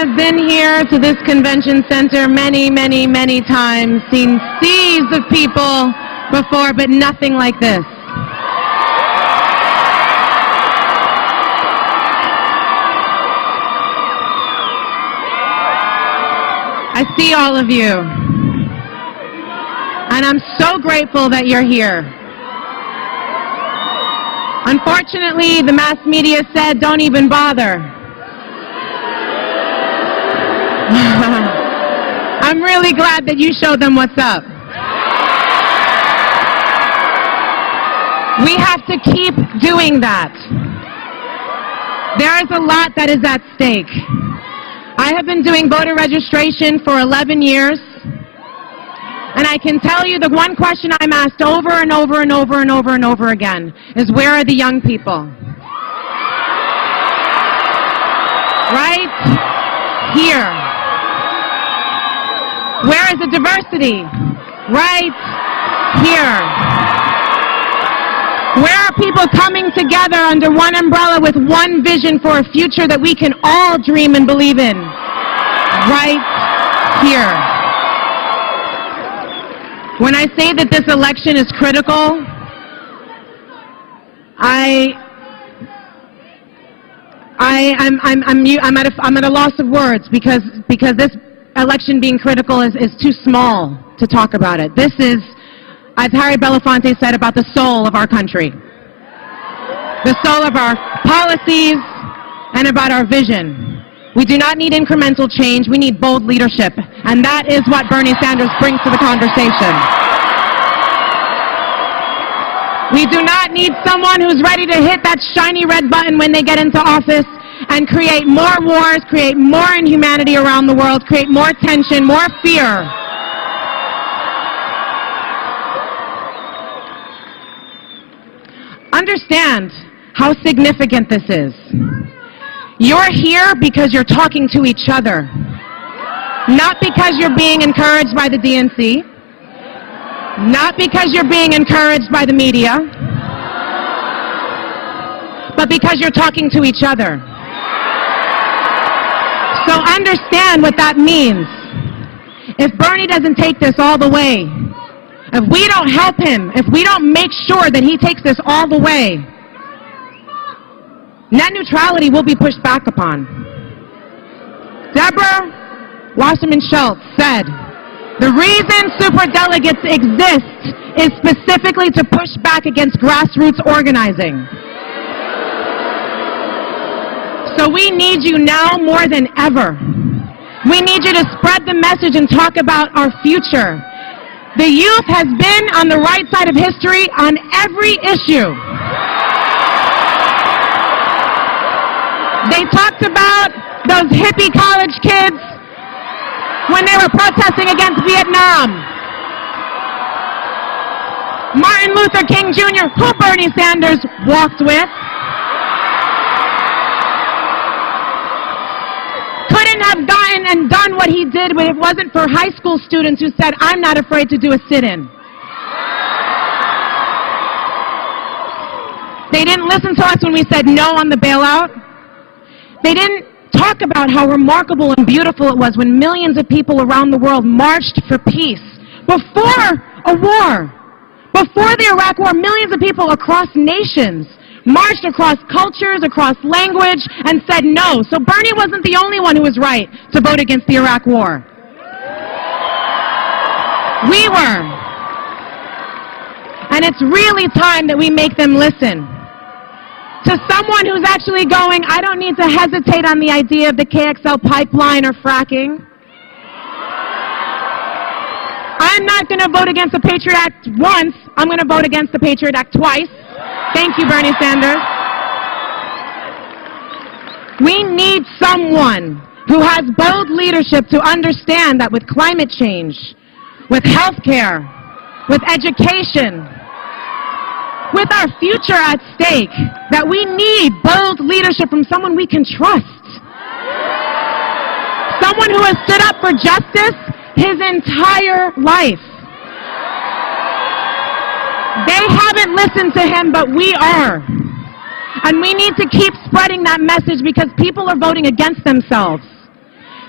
have been here to this convention center many, many, many times, seen seas of people before, but nothing like this. I see all of you, and I'm so grateful that you're here. Unfortunately, the mass media said, don't even bother. I'm really glad that you showed them what's up. We have to keep doing that. There is a lot that is at stake. I have been doing voter registration for 11 years, and I can tell you the one question I'm asked over and over and over and over and over again is, where are the young people? Right here. Where is the diversity? Right here. Where are people coming together under one umbrella with one vision for a future that we can all dream and believe in? Right here. When I say that this election is critical, I'm at a loss of words because this election being critical is too small to talk about it. This is, as Harry Belafonte said, about the soul of our country, the soul of our policies, and about our vision. We do not need incremental change, we need bold leadership, and that is what Bernie Sanders brings to the conversation. We do not need someone who's ready to hit that shiny red button when they get into office and create more wars, create more inhumanity around the world, create more tension, more fear. Understand how significant this is. You're here because you're talking to each other, not because you're being encouraged by the DNC, not because you're being encouraged by the media, but because you're talking to each other. So understand what that means. If Bernie doesn't take this all the way, if we don't help him, if we don't make sure that he takes this all the way, net neutrality will be pushed back upon. Deborah Wasserman Schultz said, the reason superdelegates exist is specifically to push back against grassroots organizing. So we need you now more than ever. We need you to spread the message and talk about our future. The youth has been on the right side of history on every issue. They talked about those hippie college kids when they were protesting against Vietnam. Martin Luther King Jr., who Bernie Sanders walked with, couldn't have gotten and done what he did if it wasn't for high school students who said, I'm not afraid to do a sit-in. They didn't listen to us when we said no on the bailout. They didn't talk about how remarkable and beautiful it was when millions of people around the world marched for peace. Before a war, before the Iraq War, millions of people across nations marched across cultures, across language, and said no. So Bernie wasn't the only one who was right to vote against the Iraq War. We were. And it's really time that we make them listen. To someone who's actually going, I don't need to hesitate on the idea of the KXL pipeline or fracking. I'm not going to vote against the Patriot Act once. I'm going to vote against the Patriot Act twice. Thank you, Bernie Sanders. We need someone who has bold leadership to understand that with climate change, with health care, with education, with our future at stake, that we need bold leadership from someone we can trust. Someone who has stood up for justice his entire life. They haven't listened to him, but we are. And we need to keep spreading that message because people are voting against themselves.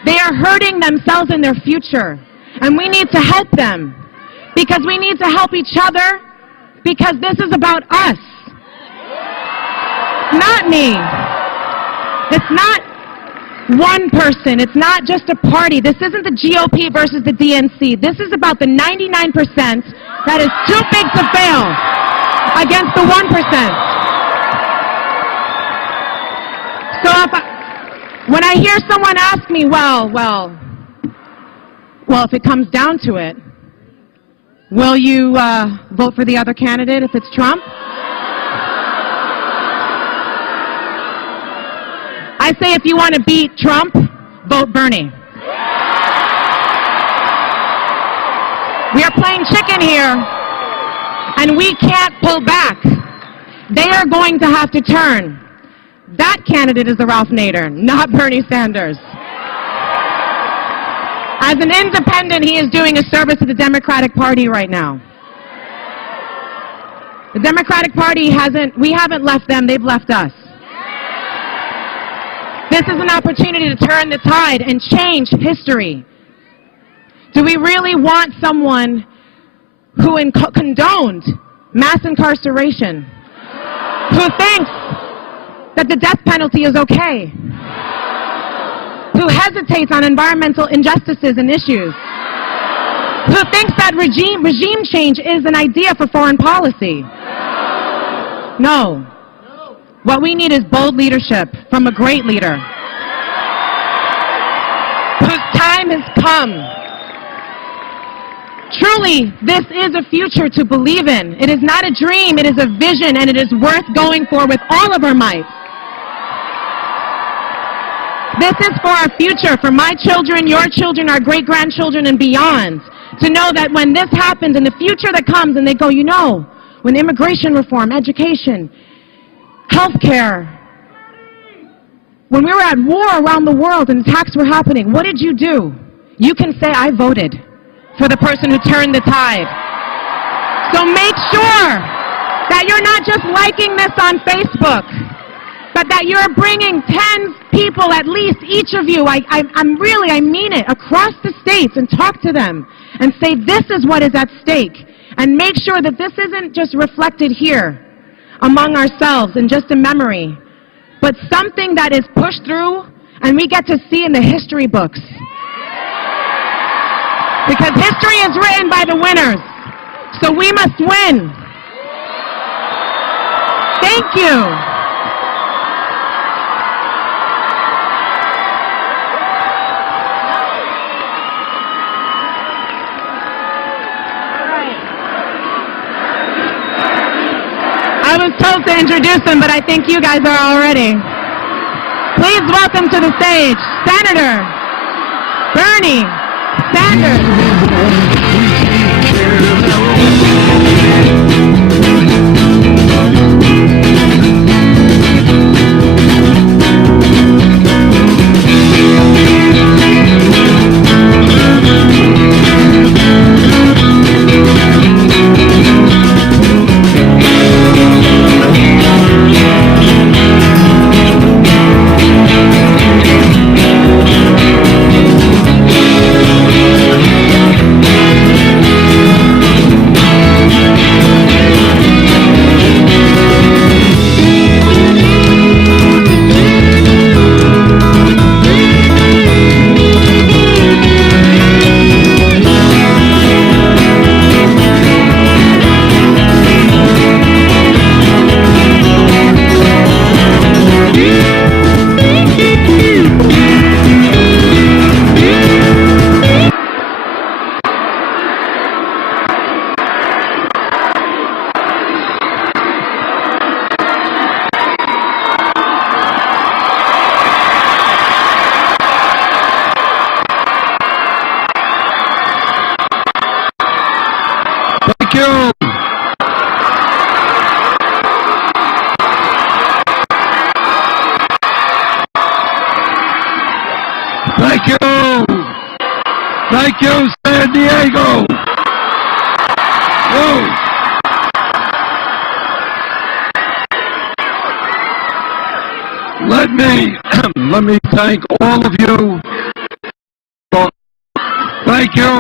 They are hurting themselves and their future. And we need to help them. Because we need to help each other. Because this is about us. Not me. It's not one person. It's not just a party. This isn't the GOP versus the DNC. This is about the 99% that is too big to fail against the 1%. So when I hear someone ask me, well, if it comes down to it, will you vote for the other candidate if it's Trump? I say if you want to beat Trump, vote Bernie. We are playing chicken here, and we can't pull back. They are going to have to turn. That candidate is the Ralph Nader, not Bernie Sanders. As an independent, he is doing a service to the Democratic Party right now. The Democratic Party we haven't left them, they've left us. This is an opportunity to turn the tide and change history. Do we really want someone who condoned mass incarceration, who thinks that the death penalty is okay, who hesitates on environmental injustices and issues, who thinks that regime change is an idea for foreign policy? No. What we need is bold leadership from a great leader whose time has come. Truly, this is a future to believe in. It is not a dream, it is a vision, and it is worth going for with all of our might. This is for our future, for my children, your children, our great-grandchildren, and beyond. To know that when this happens, in the future that comes, and they go, you know, when immigration reform, education, healthcare, when we were at war around the world and attacks were happening, what did you do? You can say, I voted for the person who turned the tide. So make sure that you're not just liking this on Facebook, but that you're bringing 10 people, at least each of you, I mean it, across the states, and talk to them and say this is what is at stake. And make sure that this isn't just reflected here among ourselves and just a memory, but something that is pushed through and we get to see in the history books. Because history is written by the winners, so we must win. Thank you. I was told to introduce him, but I think you guys are already. Please welcome to the stage, Senator Bernie Sanders. Thank you. Thank you. Thank you, San Diego. Whoa. Let me thank all of you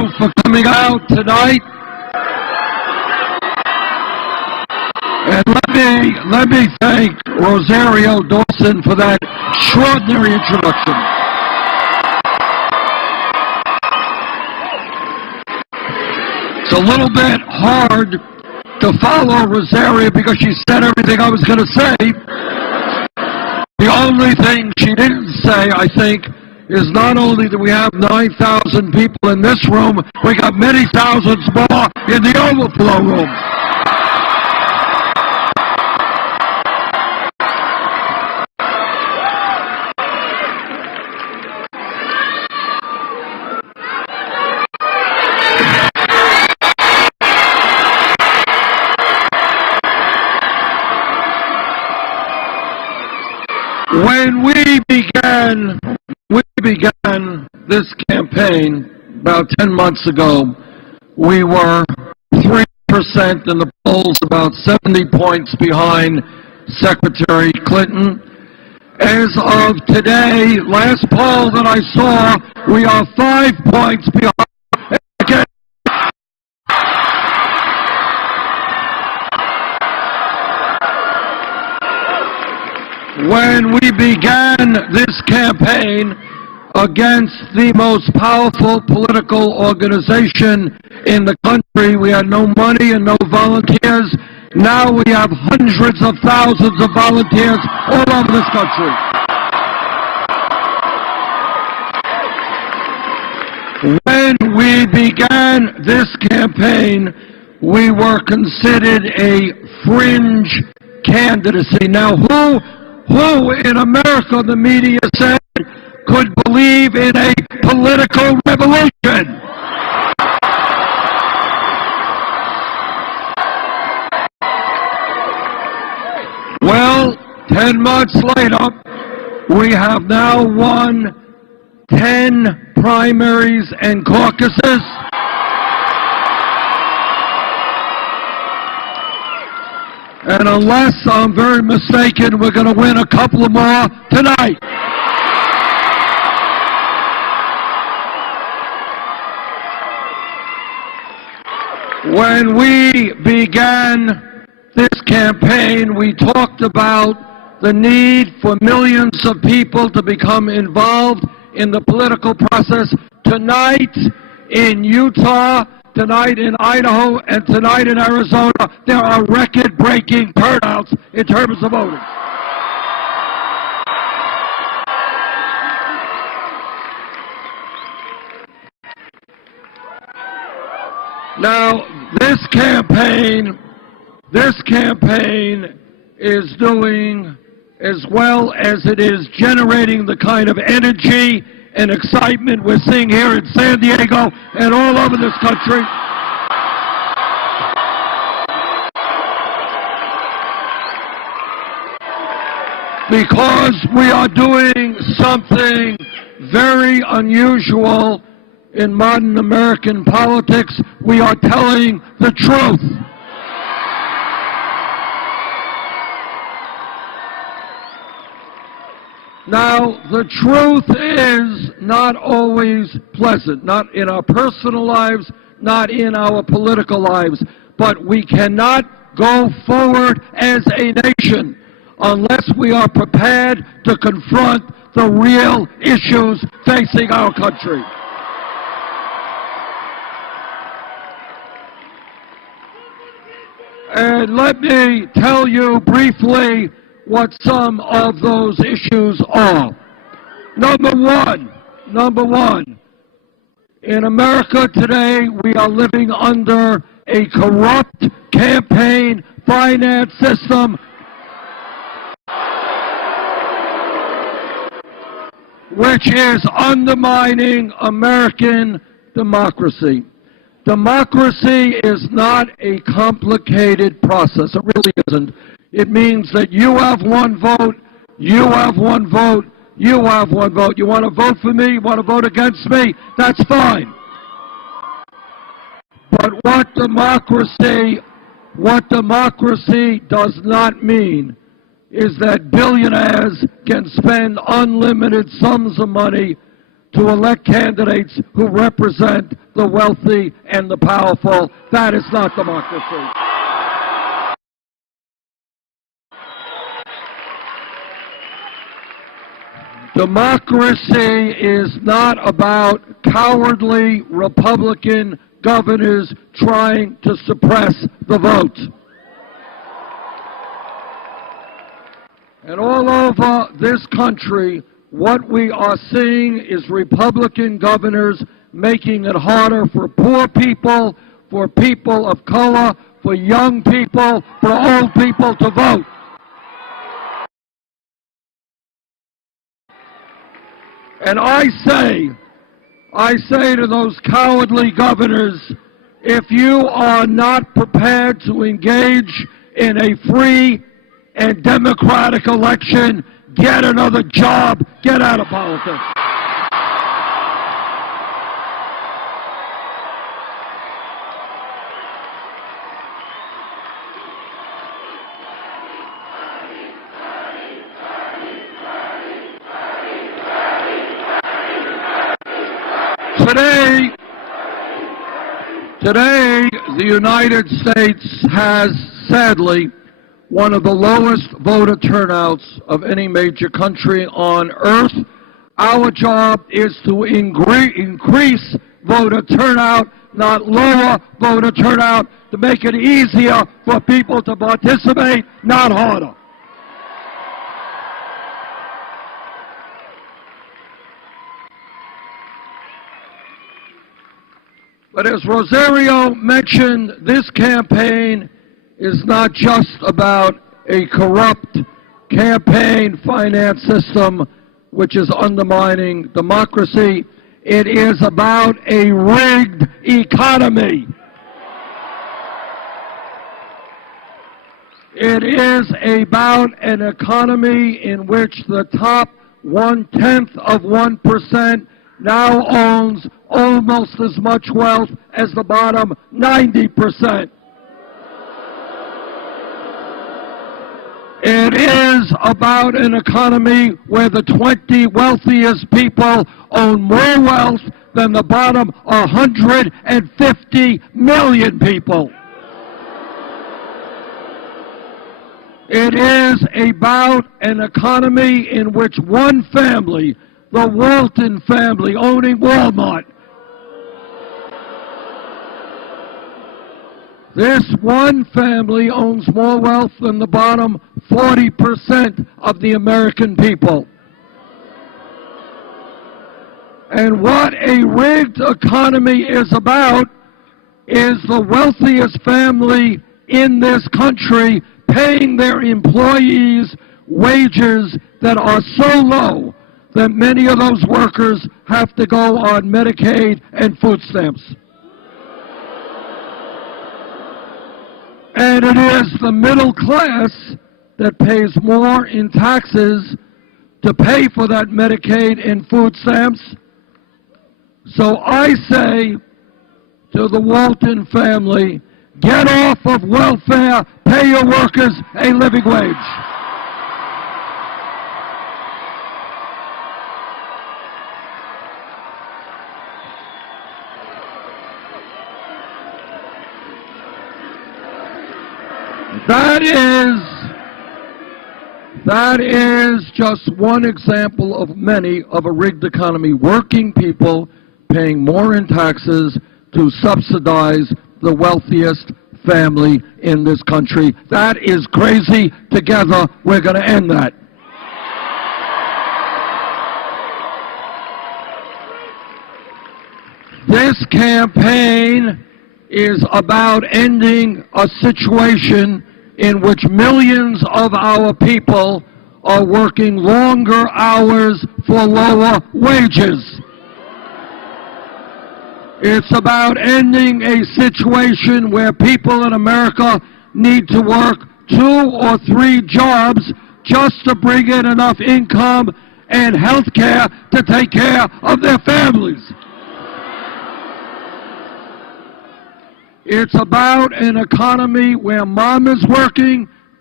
you for coming out tonight. And let me thank Rosario Dawson for that extraordinary introduction. It's a little bit hard to follow Rosario because she said everything I was going to say. The only thing she didn't say, I think, is not only that we have 9,000 people in this room, we got many thousands more in the overflow room. When we began this campaign about 10 months ago, we were 3% in the polls, about 70 points behind Secretary Clinton. As of today, last poll that I saw, we are 5 points behind. Again, when we began this campaign against the most powerful political organization in the country, we had no money and no volunteers. Now we have hundreds of thousands of volunteers all over this country. When we began this campaign, we were considered a fringe candidacy. Now, who in America, the media said, could believe in a political revolution? Well, 10 months later, we have now won 10 primaries and caucuses. And unless I'm very mistaken, we're going to win a couple more tonight. When we began this campaign, we talked about the need for millions of people to become involved in the political process. Tonight in Utah, tonight in Idaho, and tonight in Arizona, there are record-breaking turnouts in terms of voting. Now, this campaign is doing as well as it is generating the kind of energy and excitement we're seeing here in San Diego and all over this country. Because we are doing something very unusual in modern American politics. We are telling the truth. Now, the truth is not always pleasant, not in our personal lives, not in our political lives, but we cannot go forward as a nation unless we are prepared to confront the real issues facing our country. And let me tell you briefly what some of those issues are. Number one, in America today, we are living under a corrupt campaign finance system which is undermining American democracy. Democracy is not a complicated process. It really isn't. It means that you have one vote, you have one vote, you have one vote. You want to vote for me, you want to vote against me, that's fine. But what democracy does not mean is that billionaires can spend unlimited sums of money to elect candidates who represent the wealthy and the powerful. That is not democracy. Democracy is not about cowardly Republican governors trying to suppress the vote. And all over this country, what we are seeing is Republican governors making it harder for poor people, for people of color, for young people, for old people to vote. And I say to those cowardly governors, if you are not prepared to engage in a free and democratic election, get another job, get out of politics. Today, the United States has, sadly, one of the lowest voter turnouts of any major country on earth. Our job is to increase voter turnout, not lower voter turnout, to make it easier for people to participate, not harder. But as Rosario mentioned, this campaign is not just about a corrupt campaign finance system which is undermining democracy. It is about a rigged economy. It is about an economy in which the top 0.1% now owns almost as much wealth as the bottom 90%. It is about an economy where the 20 wealthiest people own more wealth than the bottom 150 million people. It is about an economy in which one family, the Walton family owning Walmart, this one family owns more wealth than the bottom 40% of the American people. And what a rigged economy is about is the wealthiest family in this country paying their employees wages that are so low that many of those workers have to go on Medicaid and food stamps. And it is the middle class that pays more in taxes to pay for that Medicaid and food stamps. So I say to the Walton family, get off of welfare, pay your workers a living wage. That is just one example of many of a rigged economy. Working people paying more in taxes to subsidize the wealthiest family in this country. That is crazy. Together, we're going to end that. This campaign is about ending a situation in which millions of our people are working longer hours for lower wages. It's about ending a situation where people in America need to work 2 or 3 jobs just to bring in enough income and health care to take care of their families. It's about an economy where mom is working,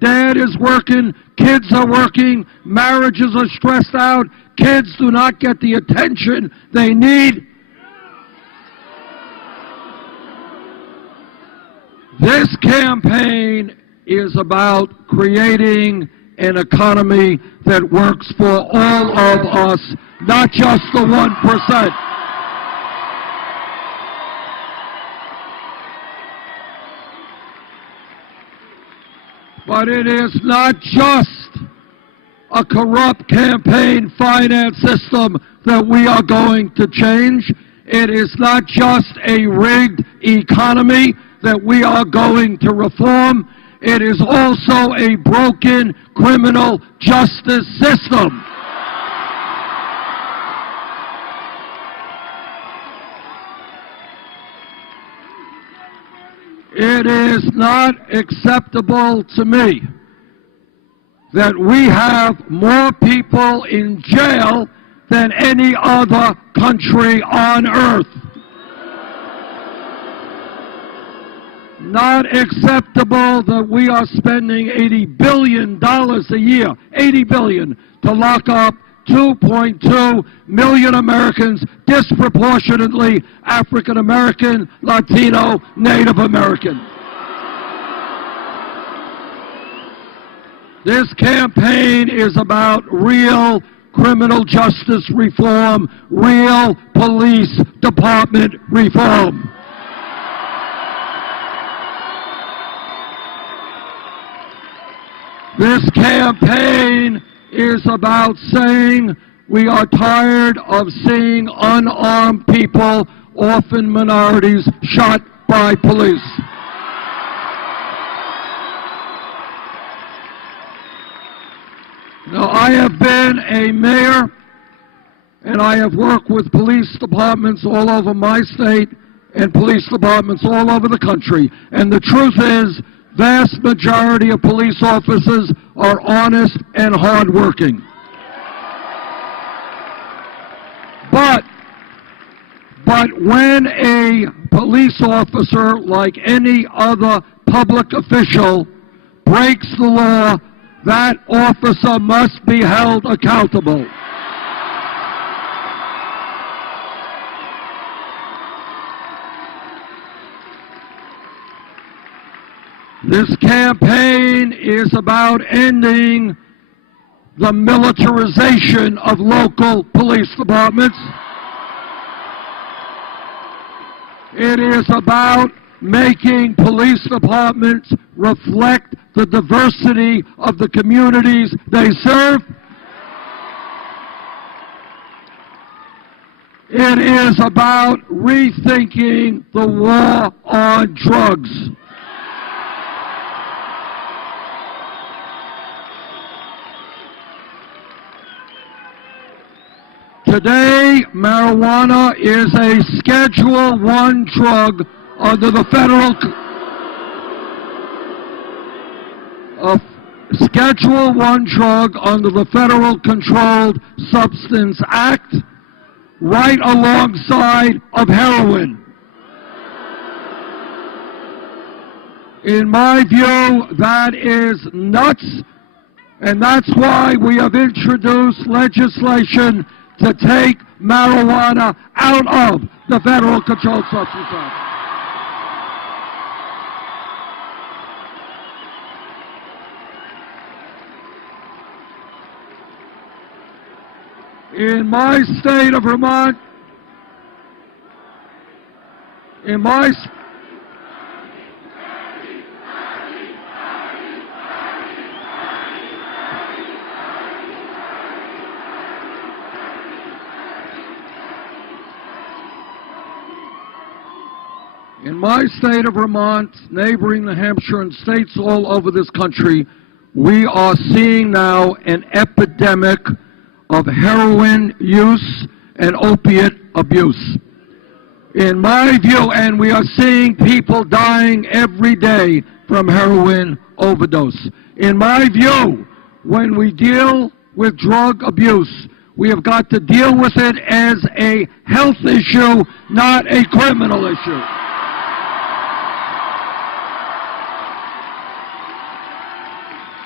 Dad is working, kids are working, marriages are stressed out, kids do not get the attention they need. This campaign is about creating an economy that works for all of us, not just the 1%. But it is not just a corrupt campaign finance system that we are going to change. It is not just a rigged economy that we are going to reform. It is also a broken criminal justice system. It is not acceptable to me that we have more people in jail than any other country on earth. Not acceptable that we are spending $80 billion a year, $80 billion, to lock up 2.2 million Americans, disproportionately African American, Latino, Native American. This campaign is about real criminal justice reform, real police department reform. This campaign is about saying we are tired of seeing unarmed people, often minorities, shot by police. Now, I have been a mayor, and I have worked with police departments all over my state and police departments all over the country. And the truth is, vast majority of police officers are honest and hardworking. But when a police officer, like any other public official, breaks the law, that officer must be held accountable. This campaign is about ending the militarization of local police departments. It is about making police departments reflect the diversity of the communities they serve. It is about rethinking the war on drugs. Today, marijuana is a Schedule I drug under the federal Schedule I drug under the Federal Controlled Substance Act, right alongside of heroin. In my view, that is nuts, and that's why we have introduced legislation to take marijuana out of the Federal Controlled Substance Act. In my state of Vermont, in my state of Vermont, neighboring New Hampshire, and states all over this country, we are seeing now an epidemic of heroin use and opiate abuse. In my view, and we are seeing people dying every day from heroin overdose. In my view, when we deal with drug abuse, we have got to deal with it as a health issue, not a criminal issue.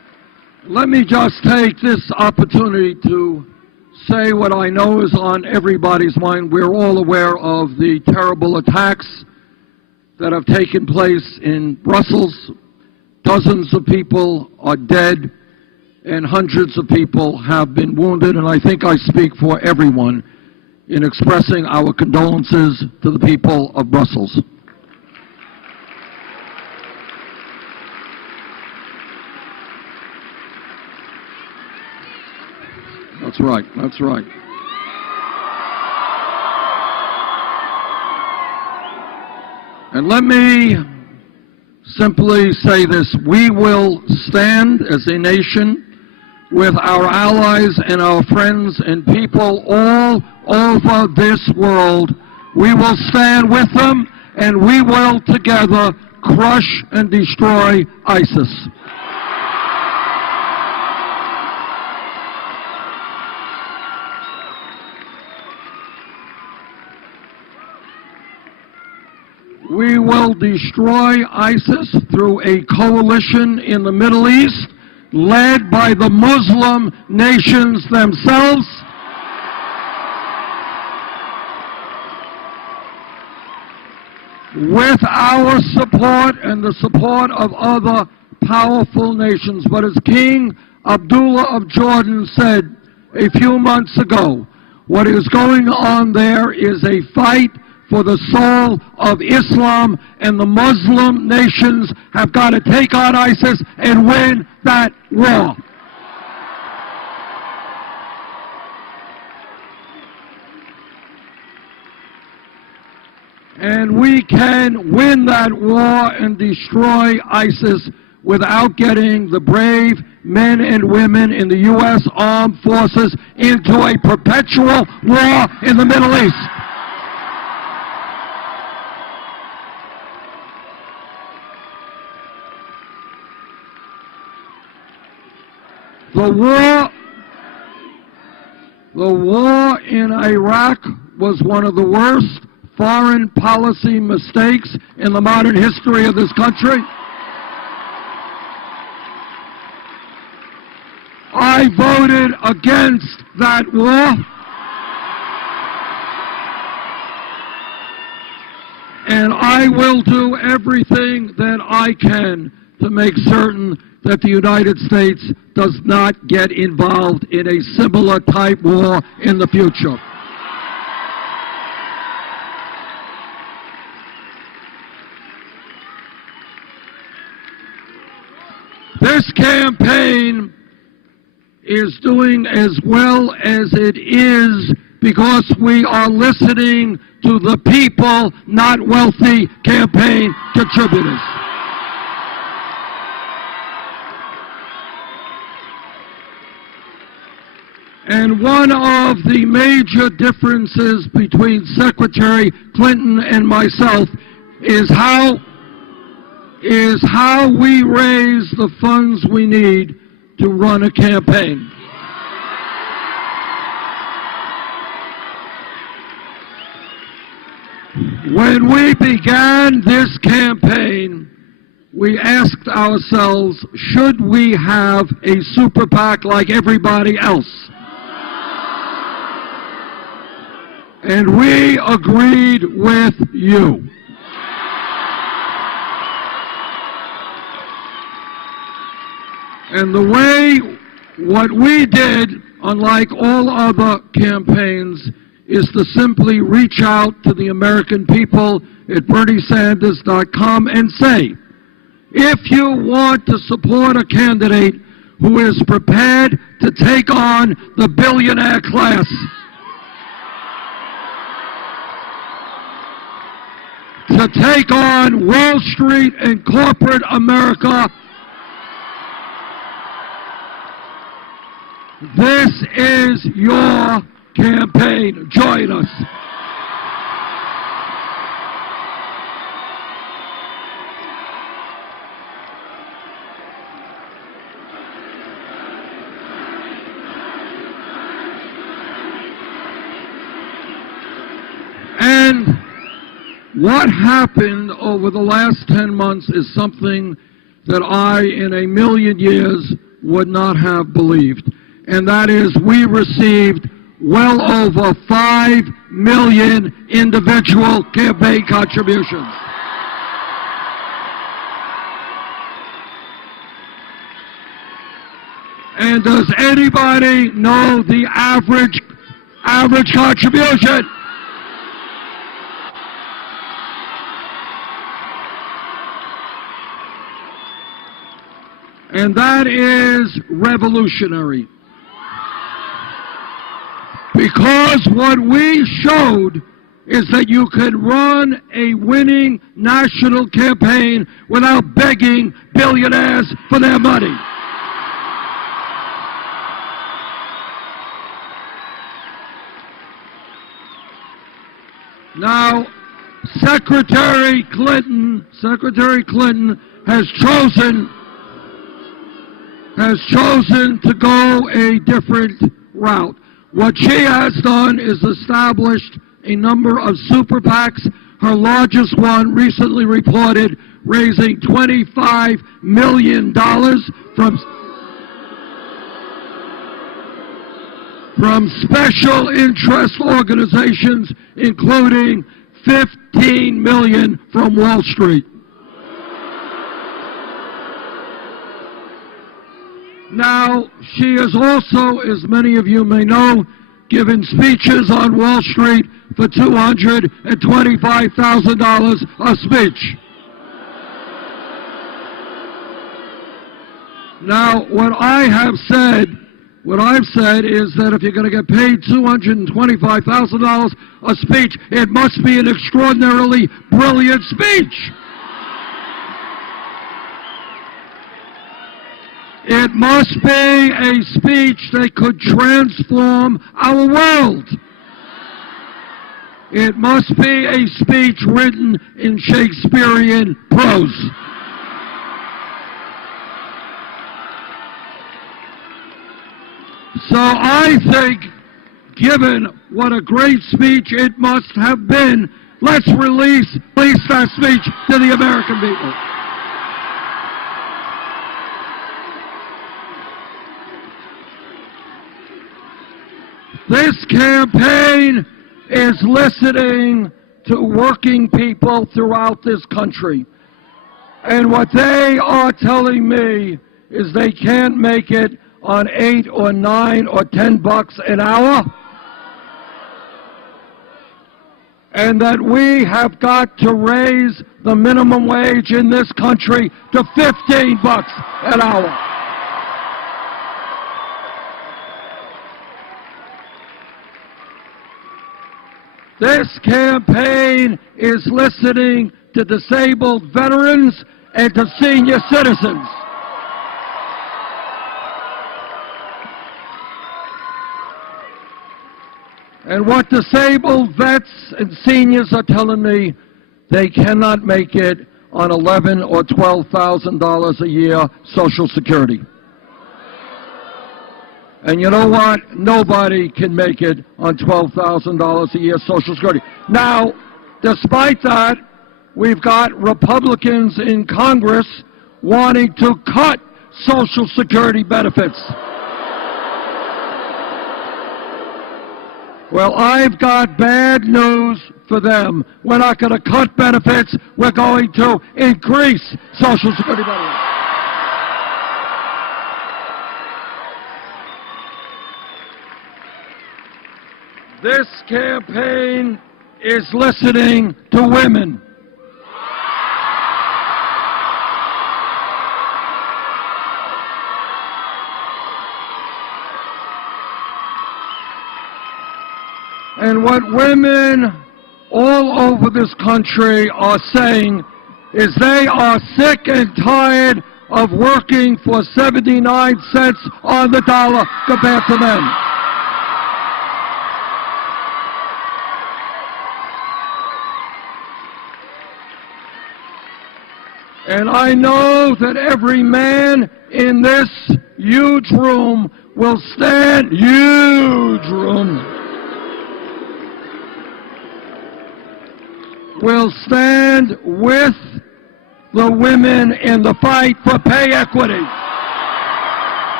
Let me just take this opportunity to say what I know is on everybody's mind. We're all aware of the terrible attacks that have taken place in Brussels. Dozens of people are dead and hundreds of people have been wounded, and I think I speak for everyone in expressing our condolences to the people of Brussels. That's right, that's right. And let me simply say this: we will stand as a nation with our allies and our friends and people all over this world. We will stand with them, and we will together crush and destroy ISIS. We will destroy ISIS through a coalition in the Middle East led by the Muslim nations themselves. With our support and the support of other powerful nations. But as King Abdullah of Jordan said a few months ago, what is going on there is a fight for the soul of Islam, and the Muslim nations have got to take on ISIS and win that war. And we can win that war and destroy ISIS without getting the brave men and women in the U.S. Armed Forces into a perpetual war in the Middle East. The war in Iraq was one of the worst foreign policy mistakes in the modern history of this country. I voted against that war. And I will do everything that I can to make certain that the United States does not get involved in a similar type war in the future. This campaign is doing as well as it is because we are listening to the people, not wealthy campaign contributors. And one of the major differences between Secretary Clinton and myself is how we raise the funds we need to run a campaign. When we began this campaign, we asked ourselves, should we have a super PAC like everybody else? And we agreed with you. And the way, what we did, unlike all other campaigns, is to simply reach out to the American people at BernieSanders.com and say, if you want to support a candidate who is prepared to take on the billionaire class, to take on Wall Street and corporate America, this is your campaign. Join us. And what happened over the last 10 months is something that I, in a million years, would not have believed. And that is, we received well over 5 million individual campaign contributions. And does anybody know the average contribution? And that is revolutionary. Because what we showed is that you could run a winning national campaign without begging billionaires for their money. Now, Secretary Clinton has chosen to go a different route. What she has done is established a number of super PACs. Her largest one recently reported raising $25 million from special interest organizations, including $15 million from Wall Street. Now, she has also, as many of you may know, given speeches on Wall Street for $225,000 a speech. Now, what I've said is that if you're going to get paid $225,000 a speech, it must be an extraordinarily brilliant speech. It must be a speech that could transform our world. It must be a speech written in Shakespearean prose. So I think, given what a great speech it must have been, let's release that speech to the American people. This campaign is listening to working people throughout this country. And what they are telling me is they can't make it on $8 or $9 or $10 an hour. And that we have got to raise the minimum wage in this country to $15 an hour. This campaign is listening to disabled veterans and to senior citizens. And what disabled vets and seniors are telling me, they cannot make it on $11,000 or $12,000 a year Social Security. And you know what? Nobody can make it on $12,000 a year Social Security. Now, despite that, we've got Republicans in Congress wanting to cut Social Security benefits. Well, I've got bad news for them. We're not going to cut benefits. We're going to increase Social Security benefits. This campaign is listening to women. And what women all over this country are saying is they are sick and tired of working for 79 cents on the dollar compared to men. And I know that every man in this huge room will stand, will stand with the women in the fight for pay equity.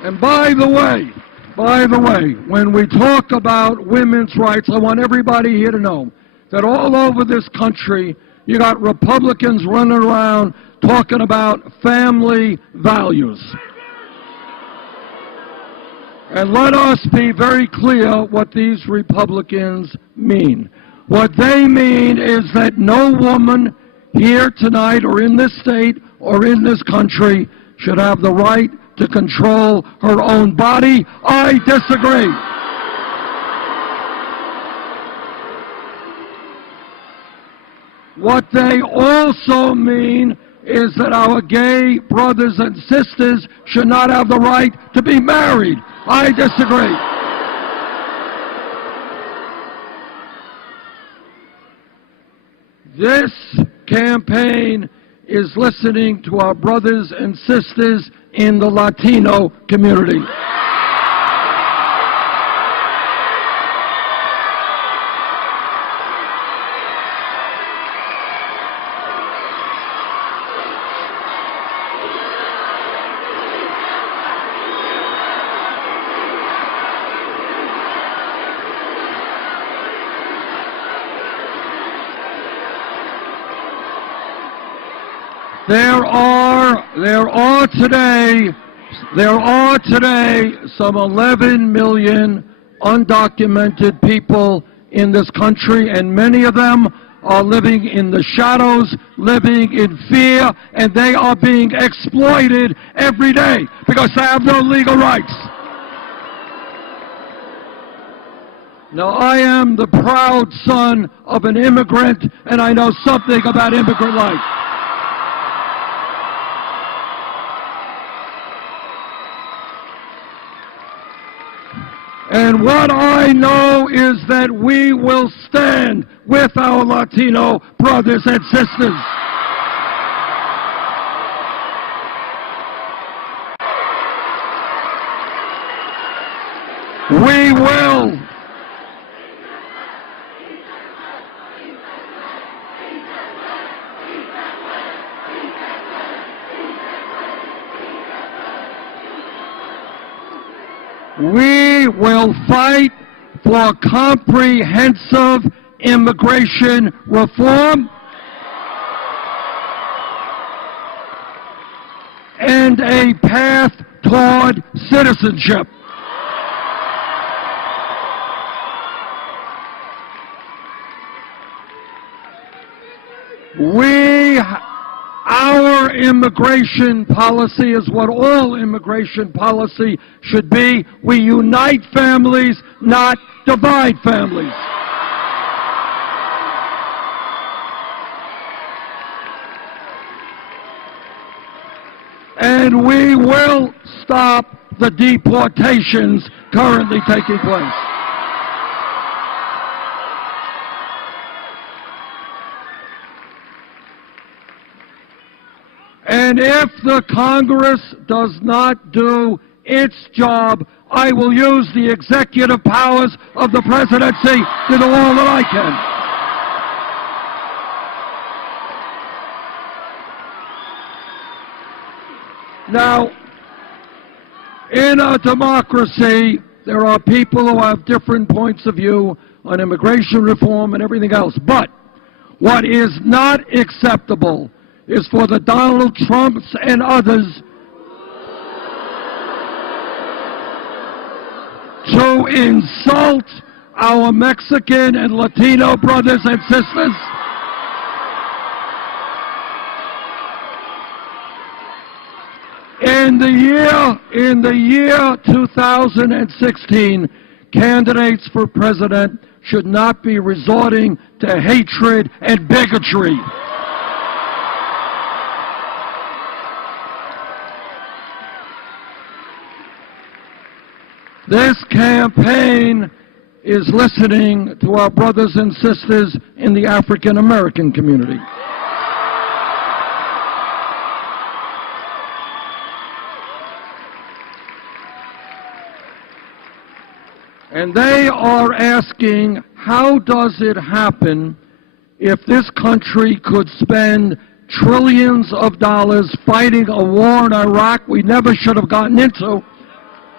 And by the way, when we talk about women's rights, I want everybody here to know that all over this country, you got Republicans running around talking about family values. And let us be very clear what these Republicans mean. What they mean is that no woman here tonight or in this state or in this country should have the right to control her own body. I disagree. What they also mean is that our gay brothers and sisters should not have the right to be married. I disagree. This campaign is listening to our brothers and sisters in the Latino community. There are today some 11 million undocumented people in this country, and many of them are living in the shadows, living in fear, and they are being exploited every day because they have no legal rights. Now, I am the proud son of an immigrant, and I know something about immigrant life. And what I know is that we will stand with our Latino brothers and sisters. We will. We will fight for comprehensive immigration reform and a path toward citizenship. Our immigration policy is what all immigration policy should be. We unite families, not divide families. And we will stop the deportations currently taking place. And if the Congress does not do its job, I will use the executive powers of the presidency to do all that I can. Now, in a democracy, there are people who have different points of view on immigration reform and everything else. But what is not acceptable is for the Donald Trumps and others to insult our Mexican and Latino brothers and sisters. In the year 2016, candidates for president should not be resorting to hatred and bigotry. This campaign is listening to our brothers and sisters in the African American community. And they are asking, how does it happen if this country could spend trillions of dollars fighting a war in Iraq we never should have gotten into,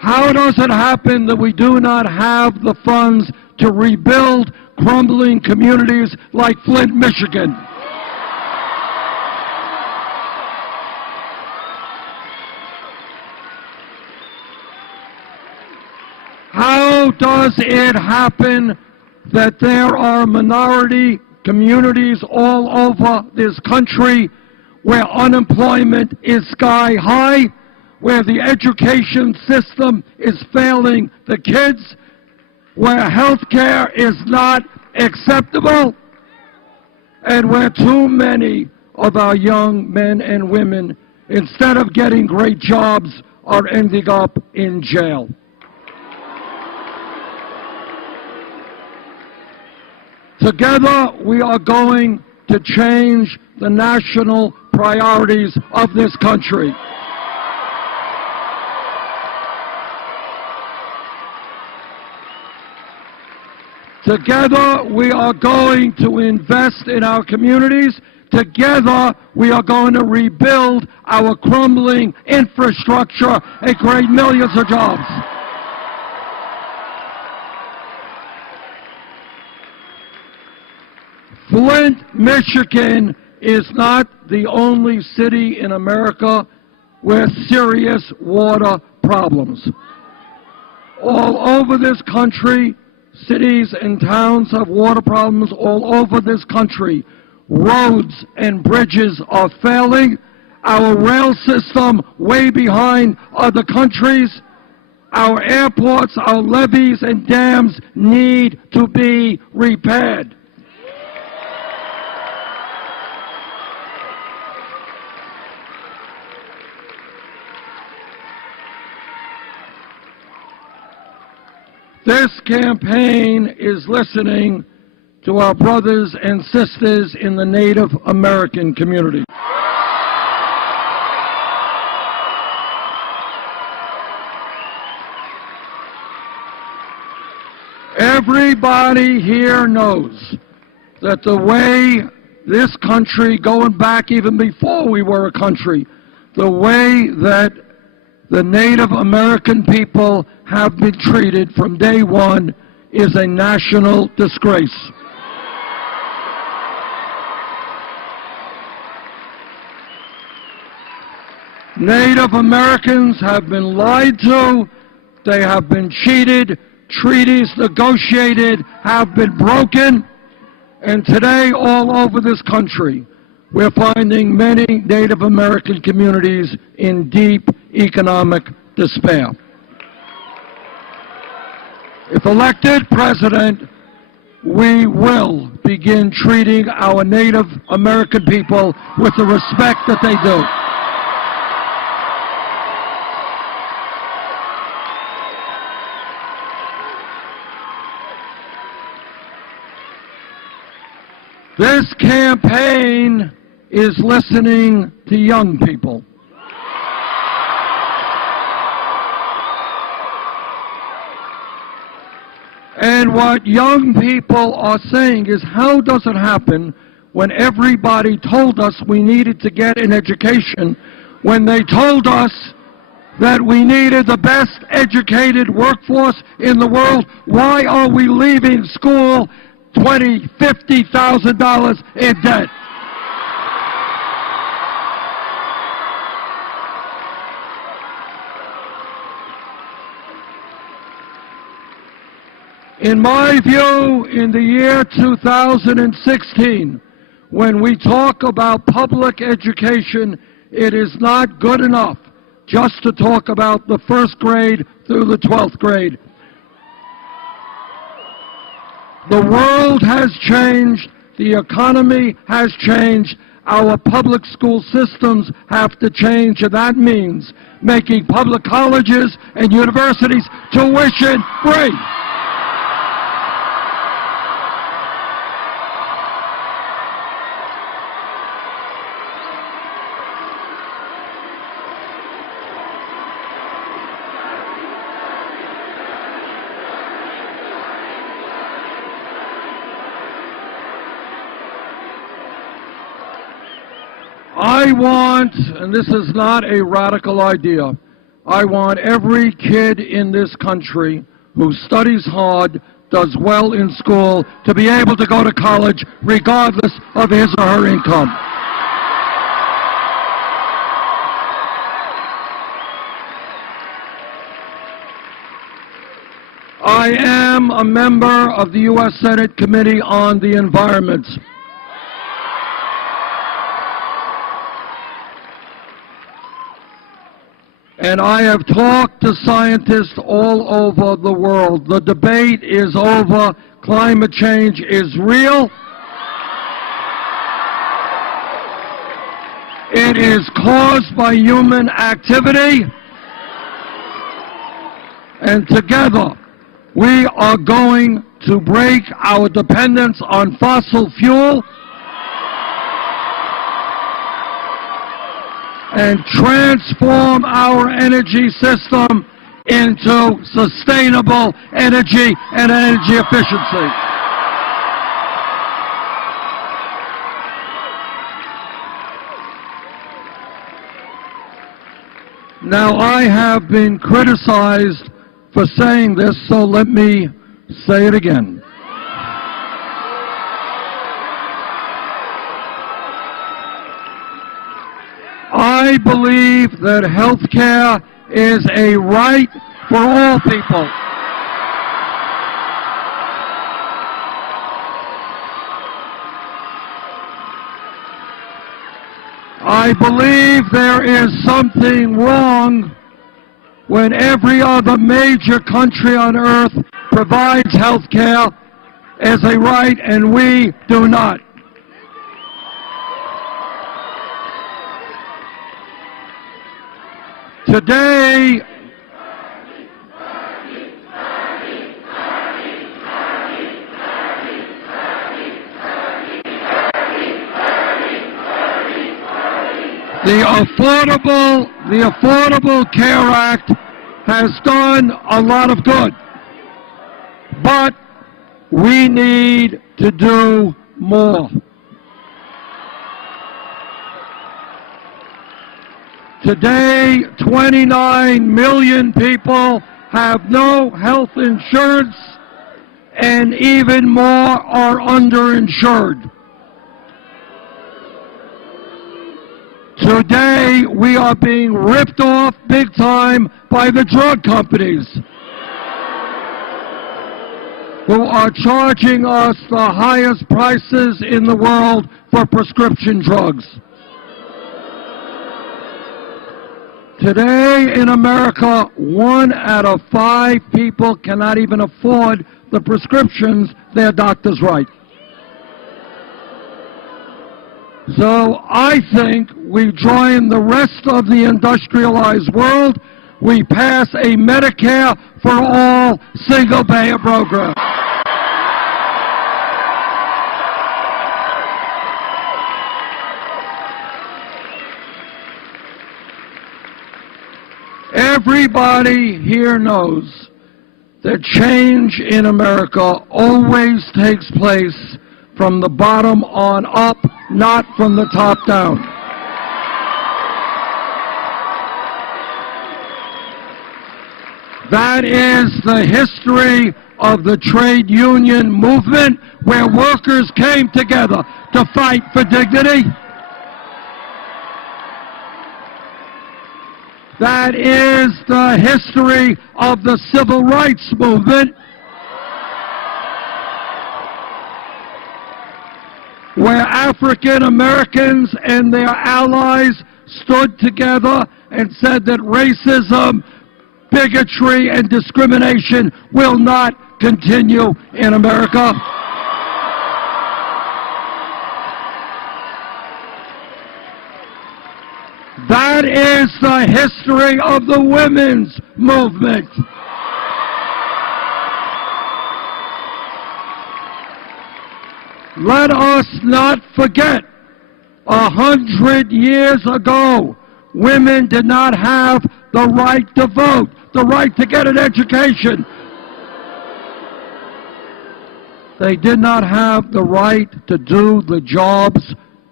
How does it happen that we do not have the funds to rebuild crumbling communities like Flint, Michigan? How does it happen that there are minority communities all over this country where unemployment is sky high, where the education system is failing the kids, where health care is not acceptable, and where too many of our young men and women, instead of getting great jobs, are ending up in jail? Together, we are going to change the national priorities of this country. Together, we are going to invest in our communities. Together, we are going to rebuild our crumbling infrastructure and create millions of jobs. Flint, Michigan is not the only city in America with serious water problems. All over this country, cities and towns have water problems all over this country. Roads and bridges are failing. Our rail system way behind other countries. Our airports, our levees and dams need to be repaired. This campaign is listening to our brothers and sisters in the Native American community. Everybody here knows that the way this country, going back even before we were a country, the way that the Native American people have been treated from day one is a national disgrace. Native Americans have been lied to, they have been cheated, treaties negotiated have been broken, and today all over this country we're finding many Native American communities in deep economic despair. If elected president, we will begin treating our Native American people with the respect that they do. This campaign is listening to young people. And what young people are saying is, how does it happen when everybody told us we needed to get an education, when they told us that we needed the best educated workforce in the world? Why are we leaving school $20,000, $50,000 in debt? In my view, in the year 2016, when we talk about public education, it is not good enough just to talk about the first grade through the 12th grade. The world has changed, the economy has changed, our public school systems have to change, and that means making public colleges and universities tuition free. I want, and this is not a radical idea, I want every kid in this country who studies hard, does well in school, to be able to go to college regardless of his or her income. I am a member of the U.S. Senate Committee on the Environment. And I have talked to scientists all over the world. The debate is over. Climate change is real. It is caused by human activity. And together, we are going to break our dependence on fossil fuel and transform our energy system into sustainable energy and energy efficiency. Now, I have been criticized for saying this, so let me say it again. I believe that health care is a right for all people. I believe there is something wrong when every other major country on earth provides health care as a right and we do not. Today, the Affordable Care Act has done a lot of good, but we need to do more. Today, 29 million people have no health insurance, and even more are underinsured. Today, we are being ripped off big time by the drug companies, who are charging us the highest prices in the world for prescription drugs. Today in America, 1 out of 5 people cannot even afford the prescriptions their doctors write. So I think we join the rest of the industrialized world. We pass a Medicare for all single-payer program. Everybody here knows that change in America always takes place from the bottom on up, not from the top down. That is the history of the trade union movement, where workers came together to fight for dignity. That is the history of the civil rights movement, where African Americans and their allies stood together and said that racism, bigotry, and discrimination will not continue in America. That is the history of the women's movement. Let us not forget, 100 years ago, women did not have the right to vote, the right to get an education. They did not have the right to do the jobs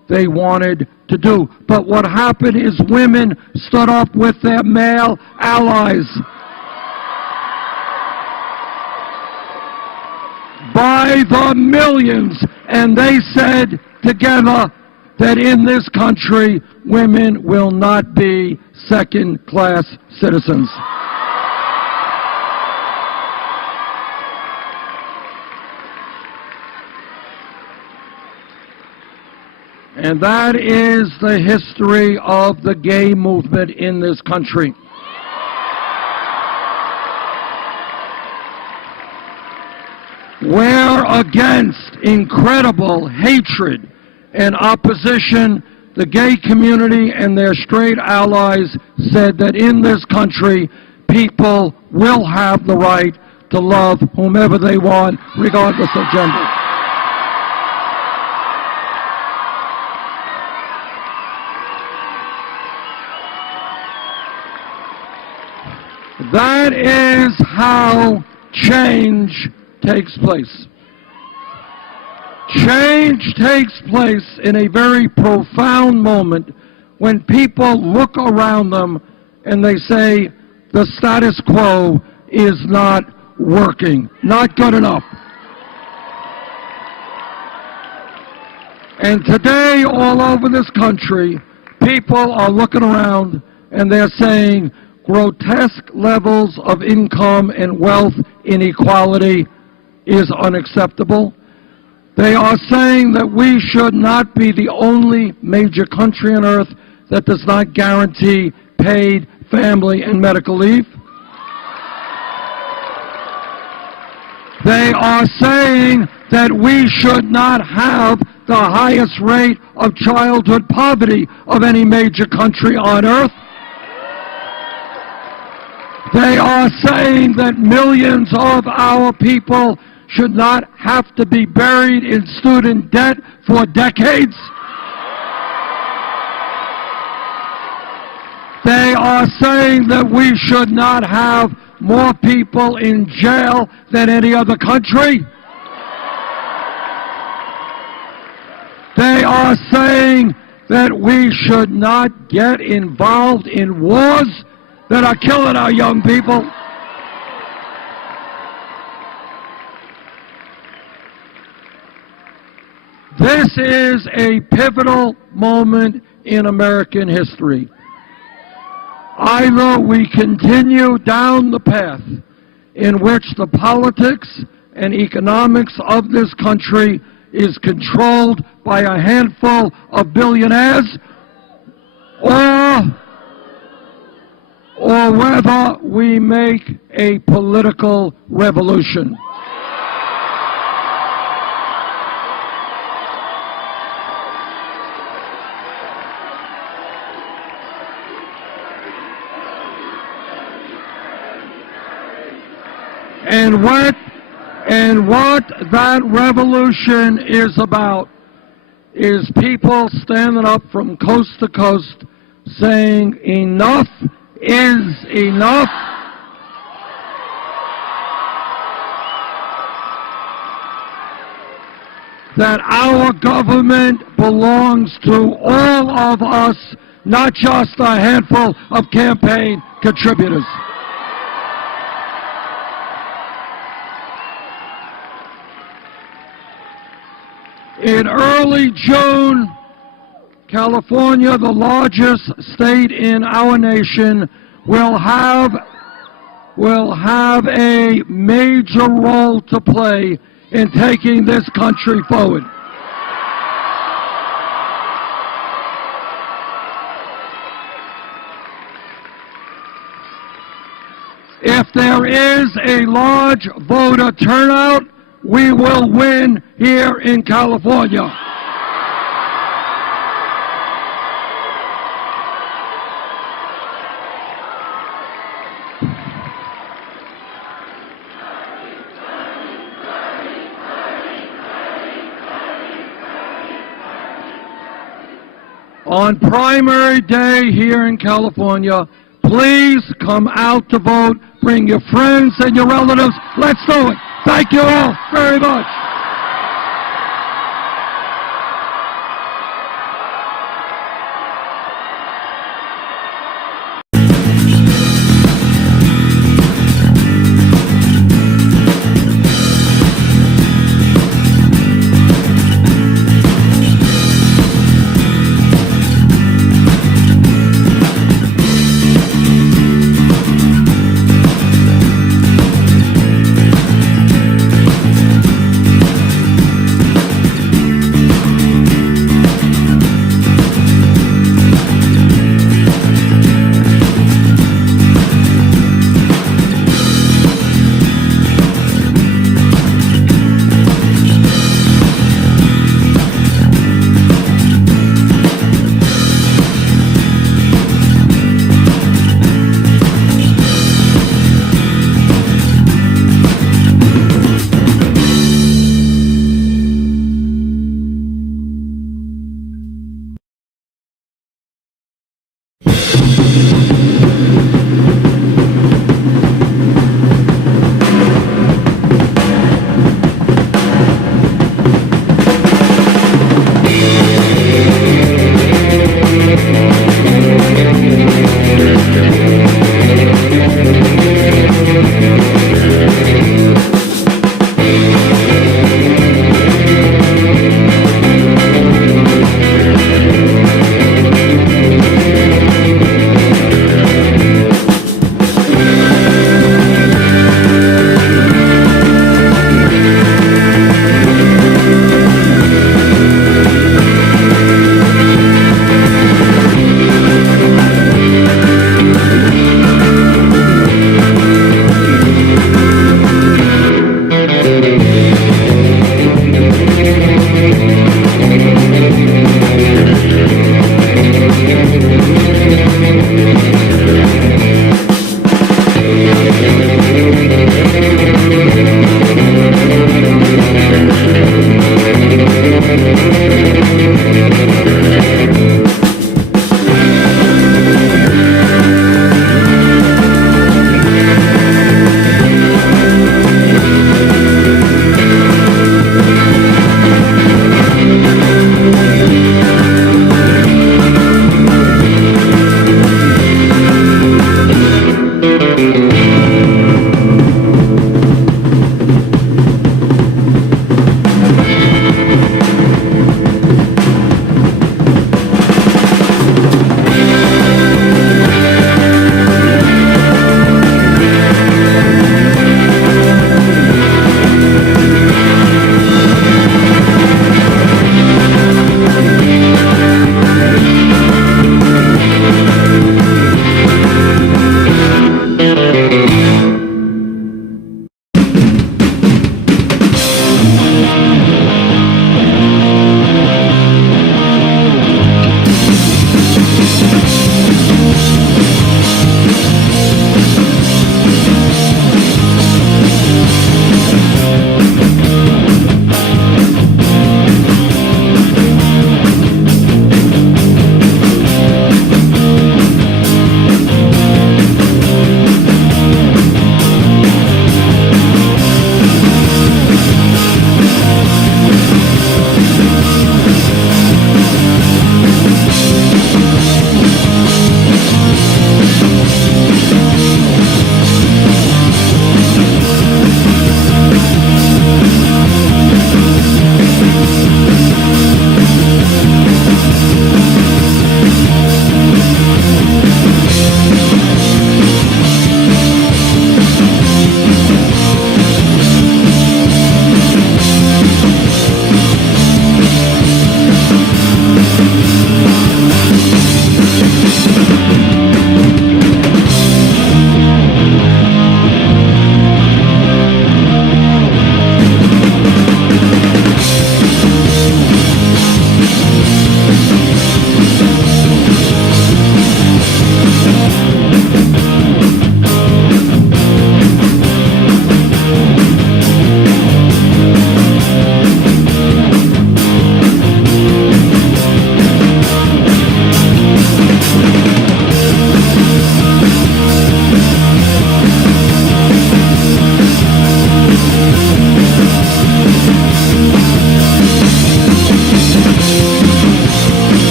they wanted to do. But what happened is women stood up with their male allies by the millions, and they said together that in this country, women will not be second-class citizens. And that is the history of the gay movement in this country. Where against incredible hatred and opposition, the gay community and their straight allies said that in this country, people will have the right to love whomever they want, regardless of gender. That is how change takes place. Change takes place in a very profound moment when people look around them and they say, the status quo is not working, not good enough. And today, all over this country, people are looking around and they're saying grotesque levels of income and wealth inequality is unacceptable. They are saying that we should not be the only major country on earth that does not guarantee paid family and medical leave. They are saying that we should not have the highest rate of childhood poverty of any major country on earth. They are saying that millions of our people should not have to be buried in student debt for decades. They are saying that we should not have more people in jail than any other country. They are saying that we should not get involved in wars that are killing our young people. This is a pivotal moment in American history. Either we continue down the path in which the politics and economics of this country is controlled by a handful of billionaires, or whether we make a political revolution. And what that revolution is about is people standing up from coast to coast saying enough is enough. That our government belongs to all of us, not just a handful of campaign contributors. In early June, California, the largest state in our nation, will have a major role to play in taking this country forward. If there is a large voter turnout, we will win here in California. On primary day here in California, please come out to vote. Bring your friends and your relatives. Let's do it. Thank you all very much.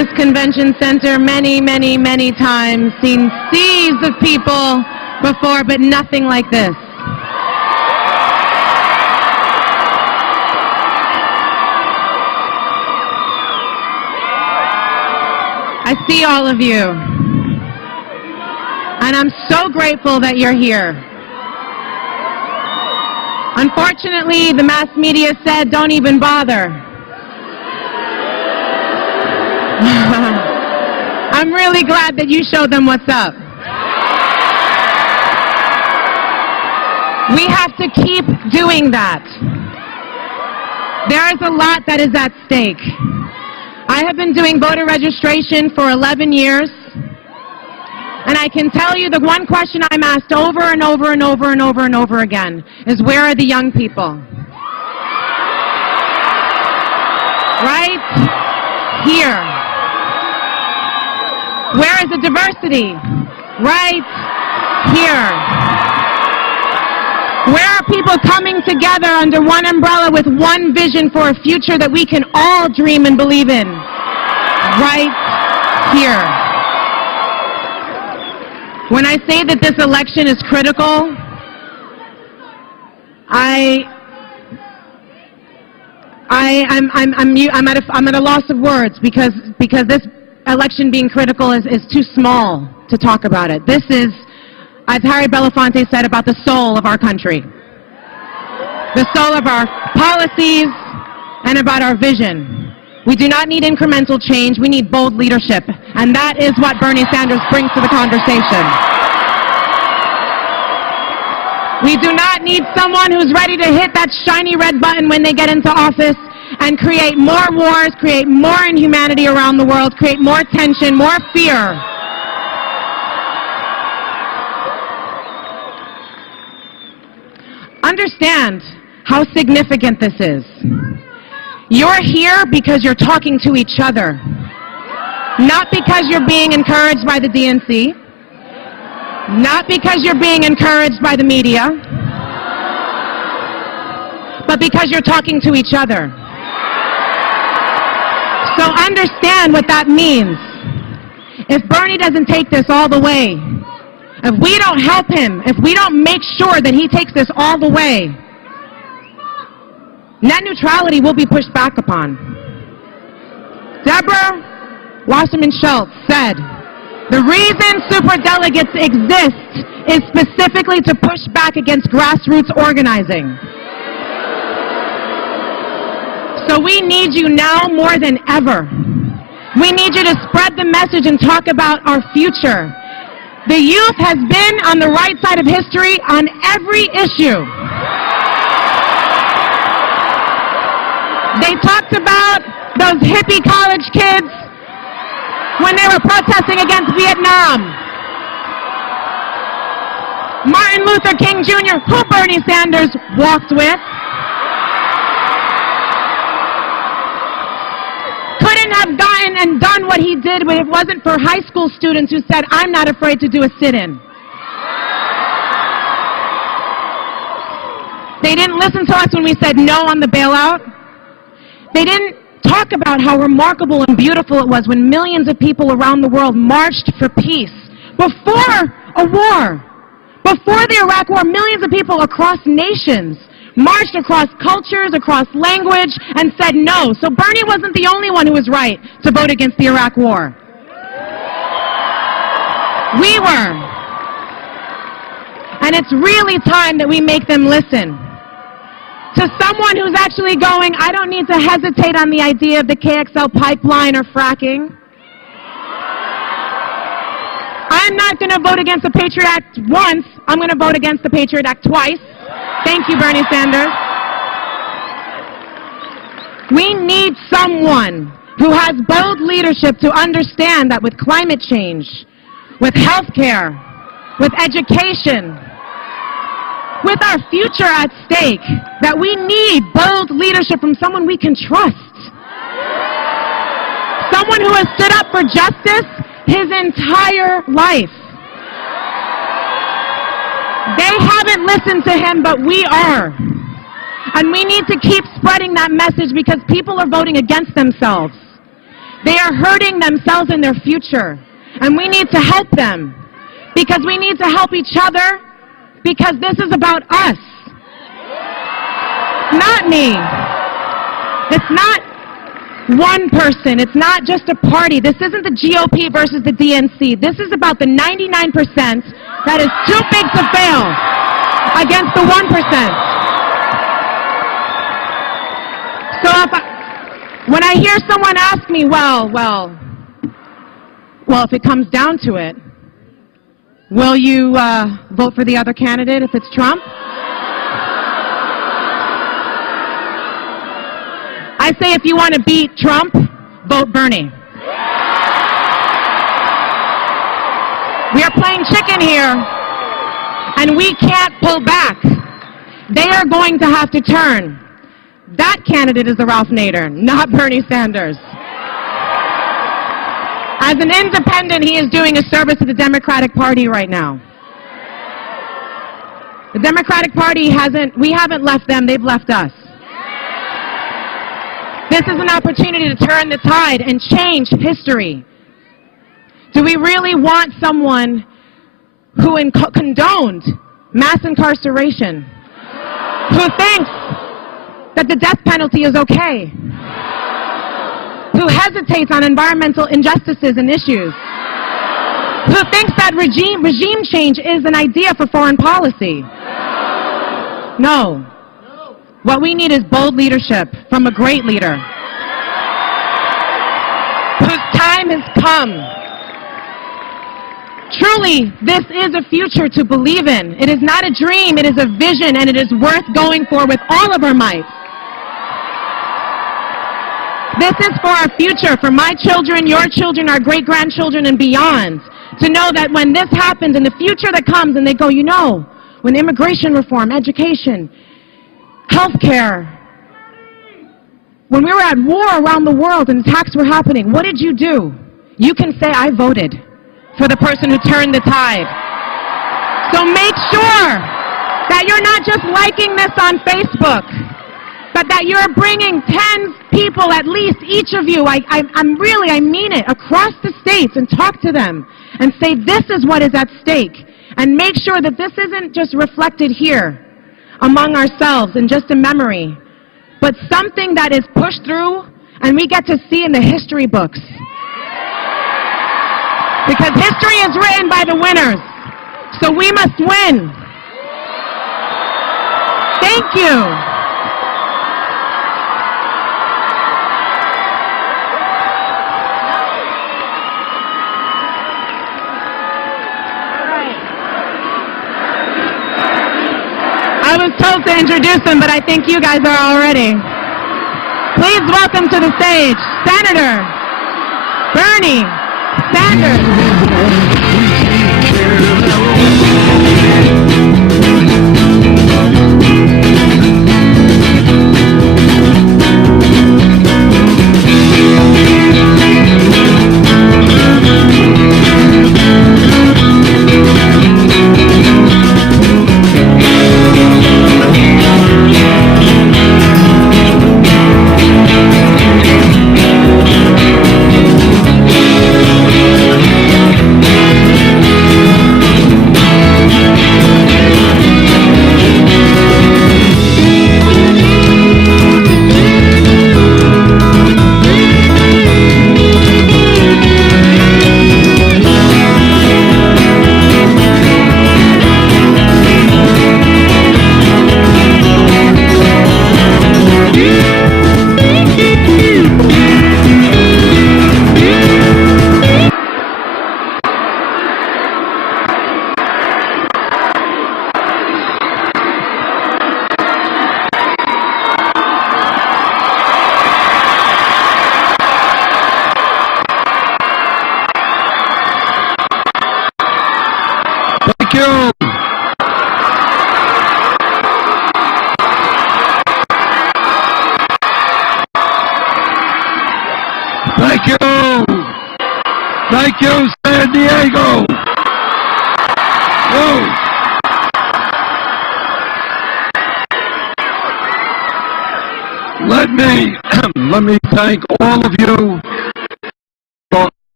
this convention center many, many, many times, seen seas of people before, but nothing like this. I see all of you, and I'm so grateful that you're here. Unfortunately, the mass media said, don't even bother. I'm really glad that you showed them what's up. We have to keep doing that. There is a lot that is at stake. I have been doing voter registration for 11 years, and I can tell you the one question I'm asked over and over and over and over and over again is, where are the young people? Right here. Where is the diversity? Right here. Where are people coming together under one umbrella with one vision for a future that we can all dream and believe in? Right here. When I say that this election is critical, I'm at a loss of words because this election being critical is too small to talk about it. This is, as Harry Belafonte said, about the soul of our country, the soul of our policies, and about our vision. We do not need incremental change. We need bold leadership, and that is what Bernie Sanders brings to the conversation. We do not need someone who's ready to hit that shiny red button when they get into office and create more wars, create more inhumanity around the world, create more tension, more fear. Understand how significant this is. You're here because you're talking to each other, not because you're being encouraged by the DNC, not because you're being encouraged by the media, but because you're talking to each other. So understand what that means. If Bernie doesn't take this all the way, if we don't help him, if we don't make sure that he takes this all the way, net neutrality will be pushed back upon. Deborah Wasserman Schultz said, the reason superdelegates exist is specifically to push back against grassroots organizing. So we need you now more than ever. We need you to spread the message and talk about our future. The youth has been on the right side of history on every issue. They talked about those hippie college kids when they were protesting against Vietnam. Martin Luther King Jr., who Bernie Sanders walked with, couldn't have gotten and done what he did if it wasn't for high school students who said, I'm not afraid to do a sit-in. They didn't listen to us when we said no on the bailout. They didn't talk about how remarkable and beautiful it was when millions of people around the world marched for peace. Before a war, before the Iraq War, millions of people across nations marched across cultures, across language, and said no. So Bernie wasn't the only one who was right to vote against the Iraq War. We were. And it's really time that we make them listen. To someone who's actually going, I don't need to hesitate on the idea of the KXL pipeline or fracking. I'm not going to vote against the Patriot Act once. I'm going to vote against the Patriot Act twice. Thank you, Bernie Sanders. We need someone who has bold leadership to understand that with climate change, with health care, with education, with our future at stake, that we need bold leadership from someone we can trust. Someone who has stood up for justice his entire life. They haven't listened to him, but we are. And we need to keep spreading that message because people are voting against themselves. They are hurting themselves and their future. And we need to help them. Because we need to help each other. Because this is about us. Not me. It's not one person. It's not just a party. This isn't the GOP versus the DNC. This is about the 99% that is too big to fail against the 1%. So when I hear someone ask me, well, if it comes down to it, will you vote for the other candidate if it's Trump? I say if you want to beat Trump, vote Bernie. We are playing chicken here, and we can't pull back. They are going to have to turn. That candidate is the Ralph Nader, not Bernie Sanders. As an independent, he is doing a service to the Democratic Party right now. The Democratic Party we haven't left them, they've left us. This is an opportunity to turn the tide and change history. Do we really want someone who condoned mass incarceration, who thinks that the death penalty is okay, who hesitates on environmental injustices and issues, who thinks that regime change is an idea for foreign policy? No. What we need is bold leadership from a great leader whose time has come. Truly, this is a future to believe in. It is not a dream, it is a vision, and it is worth going for with all of our might. This is for our future, for my children, your children, our great-grandchildren, and beyond. To know that when this happens, in the future that comes, and they go, you know, when immigration reform, education, healthcare, when we were at war around the world and attacks were happening, what did you do? You can say, I voted for the person who turned the tide. So make sure that you're not just liking this on Facebook, but that you're bringing 10 people, at least each of you, I mean it, across the states, and talk to them and say this is what is at stake. And make sure that this isn't just reflected here among ourselves in just a memory, but something that is pushed through and we get to see in the history books. Because history is written by the winners, so we must win. Thank you. I was told to introduce him, but I think you guys are already. Please welcome to the stage, Senator Bernie Sanders. Thank you. Thank you. Thank you, San Diego. Whoa. Let me thank all of you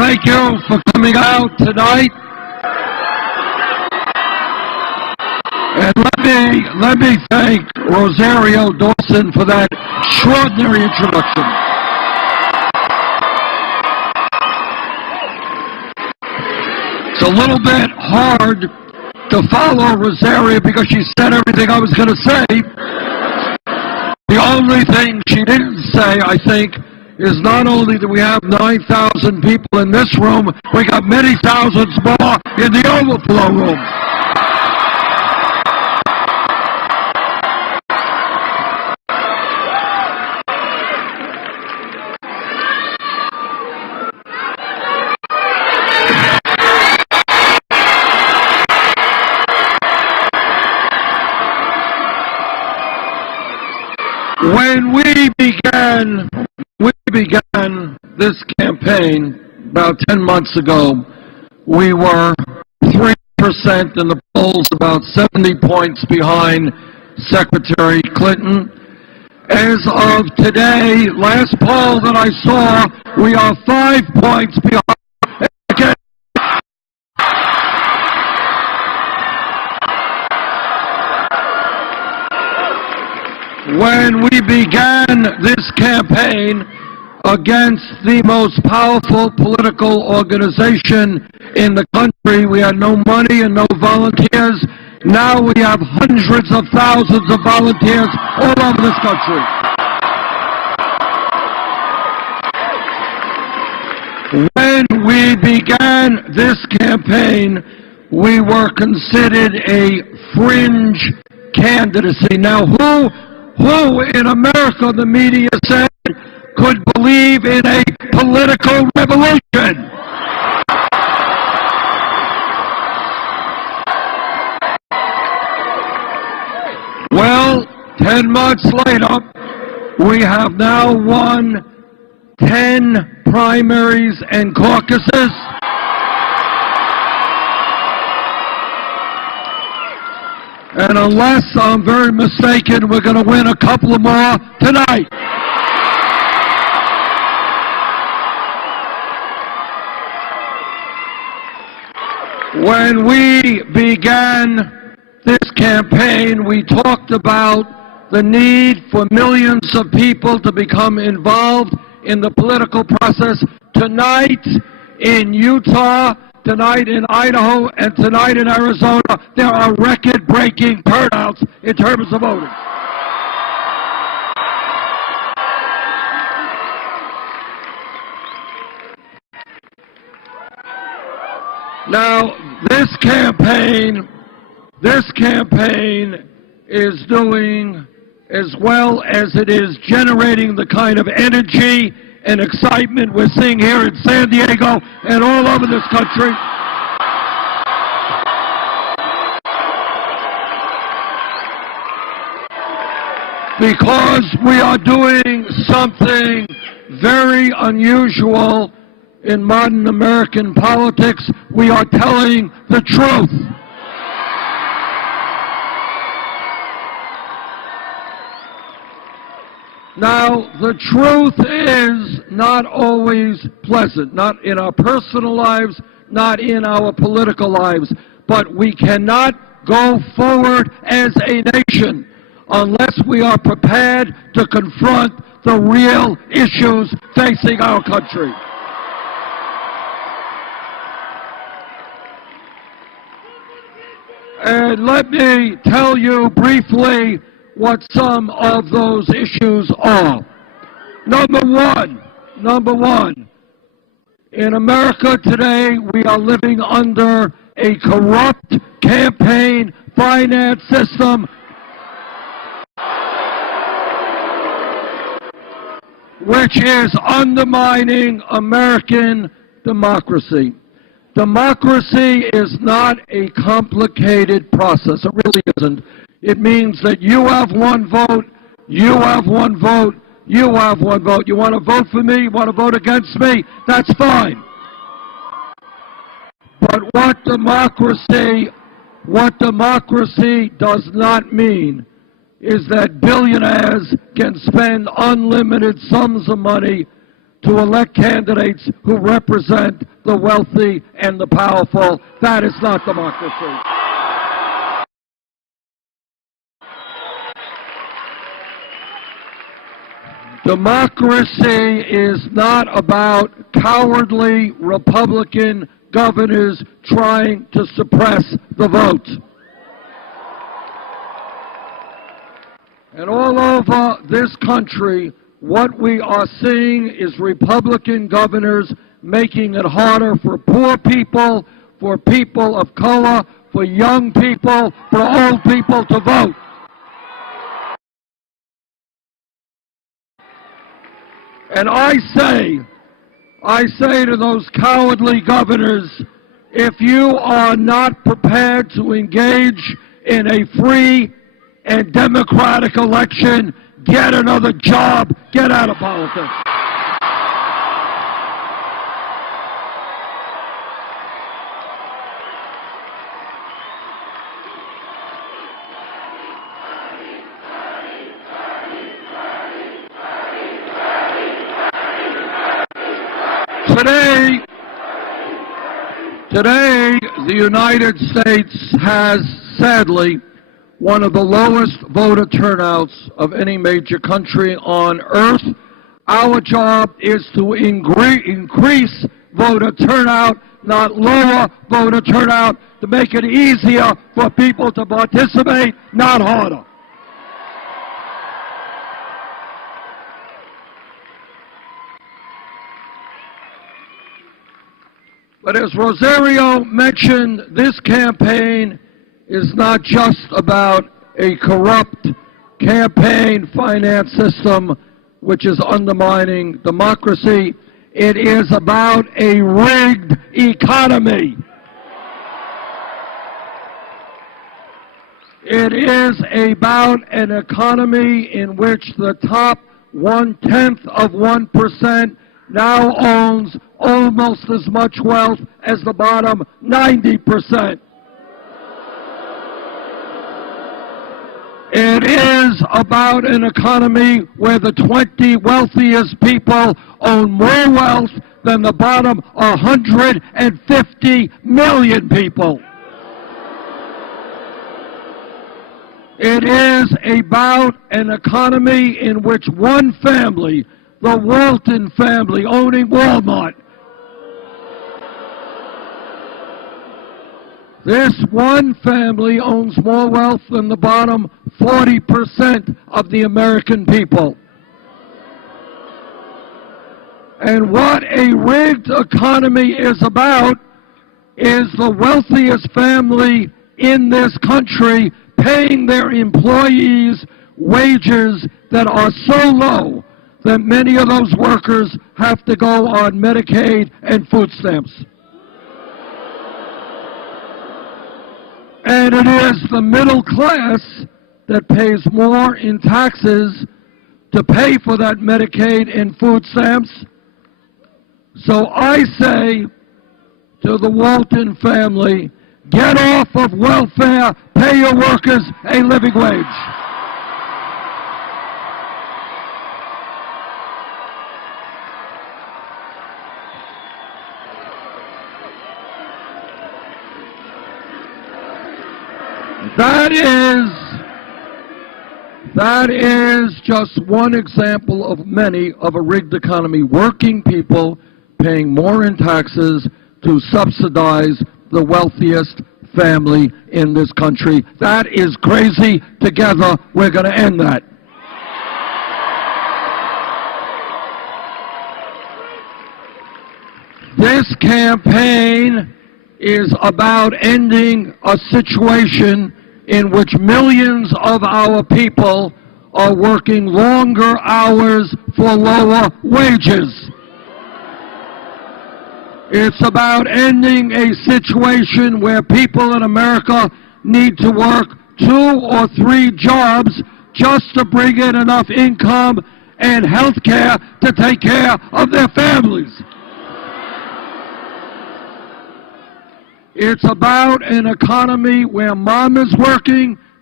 Thank you for coming out tonight. And let me thank Rosario Dawson for that extraordinary introduction. It's a little bit hard to follow Rosario because she said everything I was going to say. The only thing she didn't say, I think, is not only that we have 9,000 people in this room, we got many thousands more in the overflow room. When we began this campaign about 10 months ago, we were 3% in the polls, about 70 points behind Secretary Clinton. As of today, last poll that I saw, we are 5 points behind. When we began this campaign against the most powerful political organization in the country, we had no money and no volunteers. Now we have hundreds of thousands of volunteers all over this country. When we began this campaign, we were considered a fringe candidacy. Now, who in America, the media said, could believe in a political revolution? Well, 10 months later, we have now won 10 primaries and caucuses. And unless I'm very mistaken, we're going to win a couple of more tonight. When we began this campaign, we talked about the need for millions of people to become involved in the political process. Tonight in Utah, tonight in Idaho, and tonight in Arizona, there are record-breaking turnouts in terms of voting. Now, this campaign is doing as well as it is generating the kind of energy and excitement we're seeing here in San Diego and all over this country. Because we are doing something very unusual in modern American politics. We are telling the truth. Now, the truth is not always pleasant, not in our personal lives, not in our political lives, but we cannot go forward as a nation unless we are prepared to confront the real issues facing our country. And let me tell you briefly what some of those issues are. Number one, in America today, we are living under a corrupt campaign finance system which is undermining American democracy. Democracy is not a complicated process. It really isn't. It means that you have one vote, you have one vote, you have one vote. You want to vote for me, you want to vote against me, that's fine. But what democracy does not mean is that billionaires can spend unlimited sums of money to elect candidates who represent the wealthy and the powerful. That is not democracy. Democracy is not about cowardly Republican governors trying to suppress the vote. And all over this country, what we are seeing is Republican governors making it harder for poor people, for people of color, for young people, for old people to vote. And I say to those cowardly governors, if you are not prepared to engage in a free and democratic election, get another job, get out of politics. Today, the United States has, sadly, one of the lowest voter turnouts of any major country on earth. Our job is to increase voter turnout, not lower voter turnout, to make it easier for people to participate, not harder. But as Rosario mentioned, this campaign is not just about a corrupt campaign finance system which is undermining democracy. It is about a rigged economy. It is about an economy in which the top 0.1% now owns almost as much wealth as the bottom 90%. It is about an economy where the 20 wealthiest people own more wealth than the bottom 150 million people. It is about an economy in which one family, the Walton family owning Walmart, this one family owns more wealth than the bottom 40% of the American people. And what a rigged economy is about is the wealthiest family in this country paying their employees wages that are so low that many of those workers have to go on Medicaid and food stamps. And it is the middle class that pays more in taxes to pay for that Medicaid and food stamps. So I say to the Walton family, get off of welfare, pay your workers a living wage. That is just one example of many of a rigged economy. Working people paying more in taxes to subsidize the wealthiest family in this country. That is crazy. Together, we're going to end that. This campaign is about ending a situation in which millions of our people are working longer hours for lower wages. It's about ending a situation where people in America need to work 2 or 3 jobs just to bring in enough income and health care to take care of their families. It's about an economy where mom is working,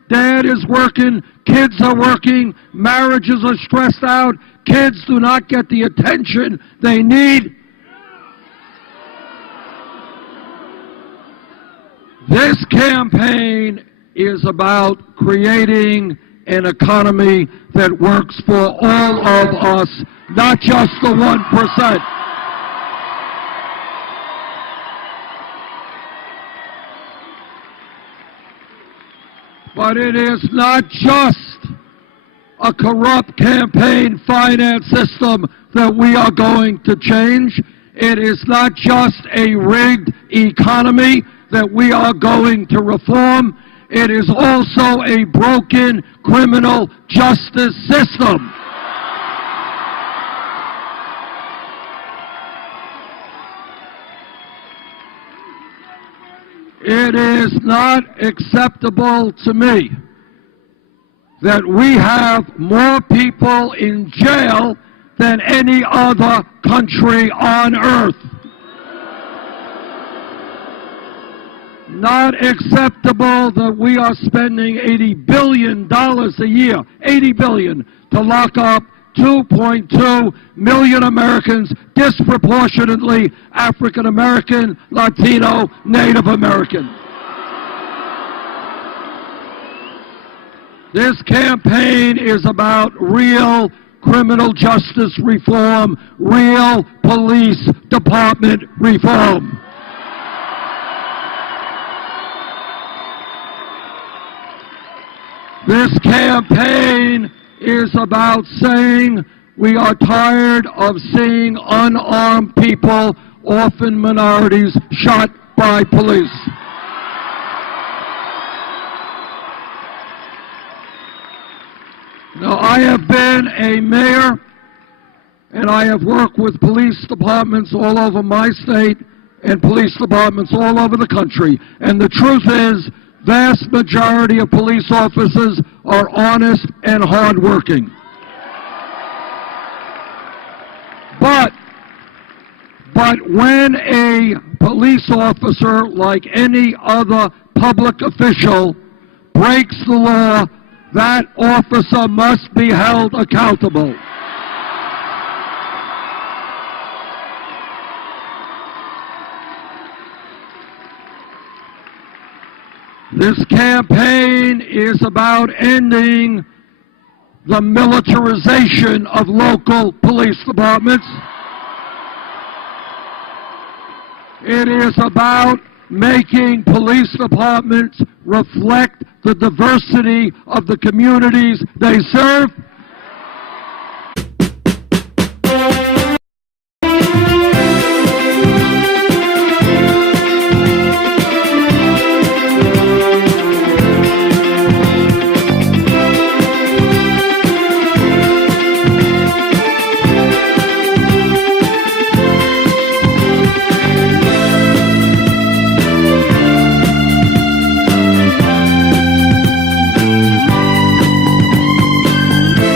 Dad is working, kids are working, marriages are stressed out, kids do not get the attention they need. This campaign is about creating an economy that works for all of us, not just the 1%. But it is not just a corrupt campaign finance system that we are going to change. It is not just a rigged economy that we are going to reform. It is also a broken criminal justice system. It is not acceptable to me that we have more people in jail than any other country on earth. Not acceptable that we are spending $80 billion a year, $80 billion, to lock up 2.2 million Americans, disproportionately African American, Latino, Native American. This campaign is about real criminal justice reform, real police department reform. This campaign is about saying we are tired of seeing unarmed people, often minorities, shot by police. Now, I have been a mayor, and I have worked with police departments all over my state and police departments all over the country. And the truth is, vast majority of police officers are honest and hardworking. But when a police officer, like any other public official, breaks the law, that officer must be held accountable. This campaign is about ending the militarization of local police departments. It is about making police departments reflect the diversity of the communities they serve.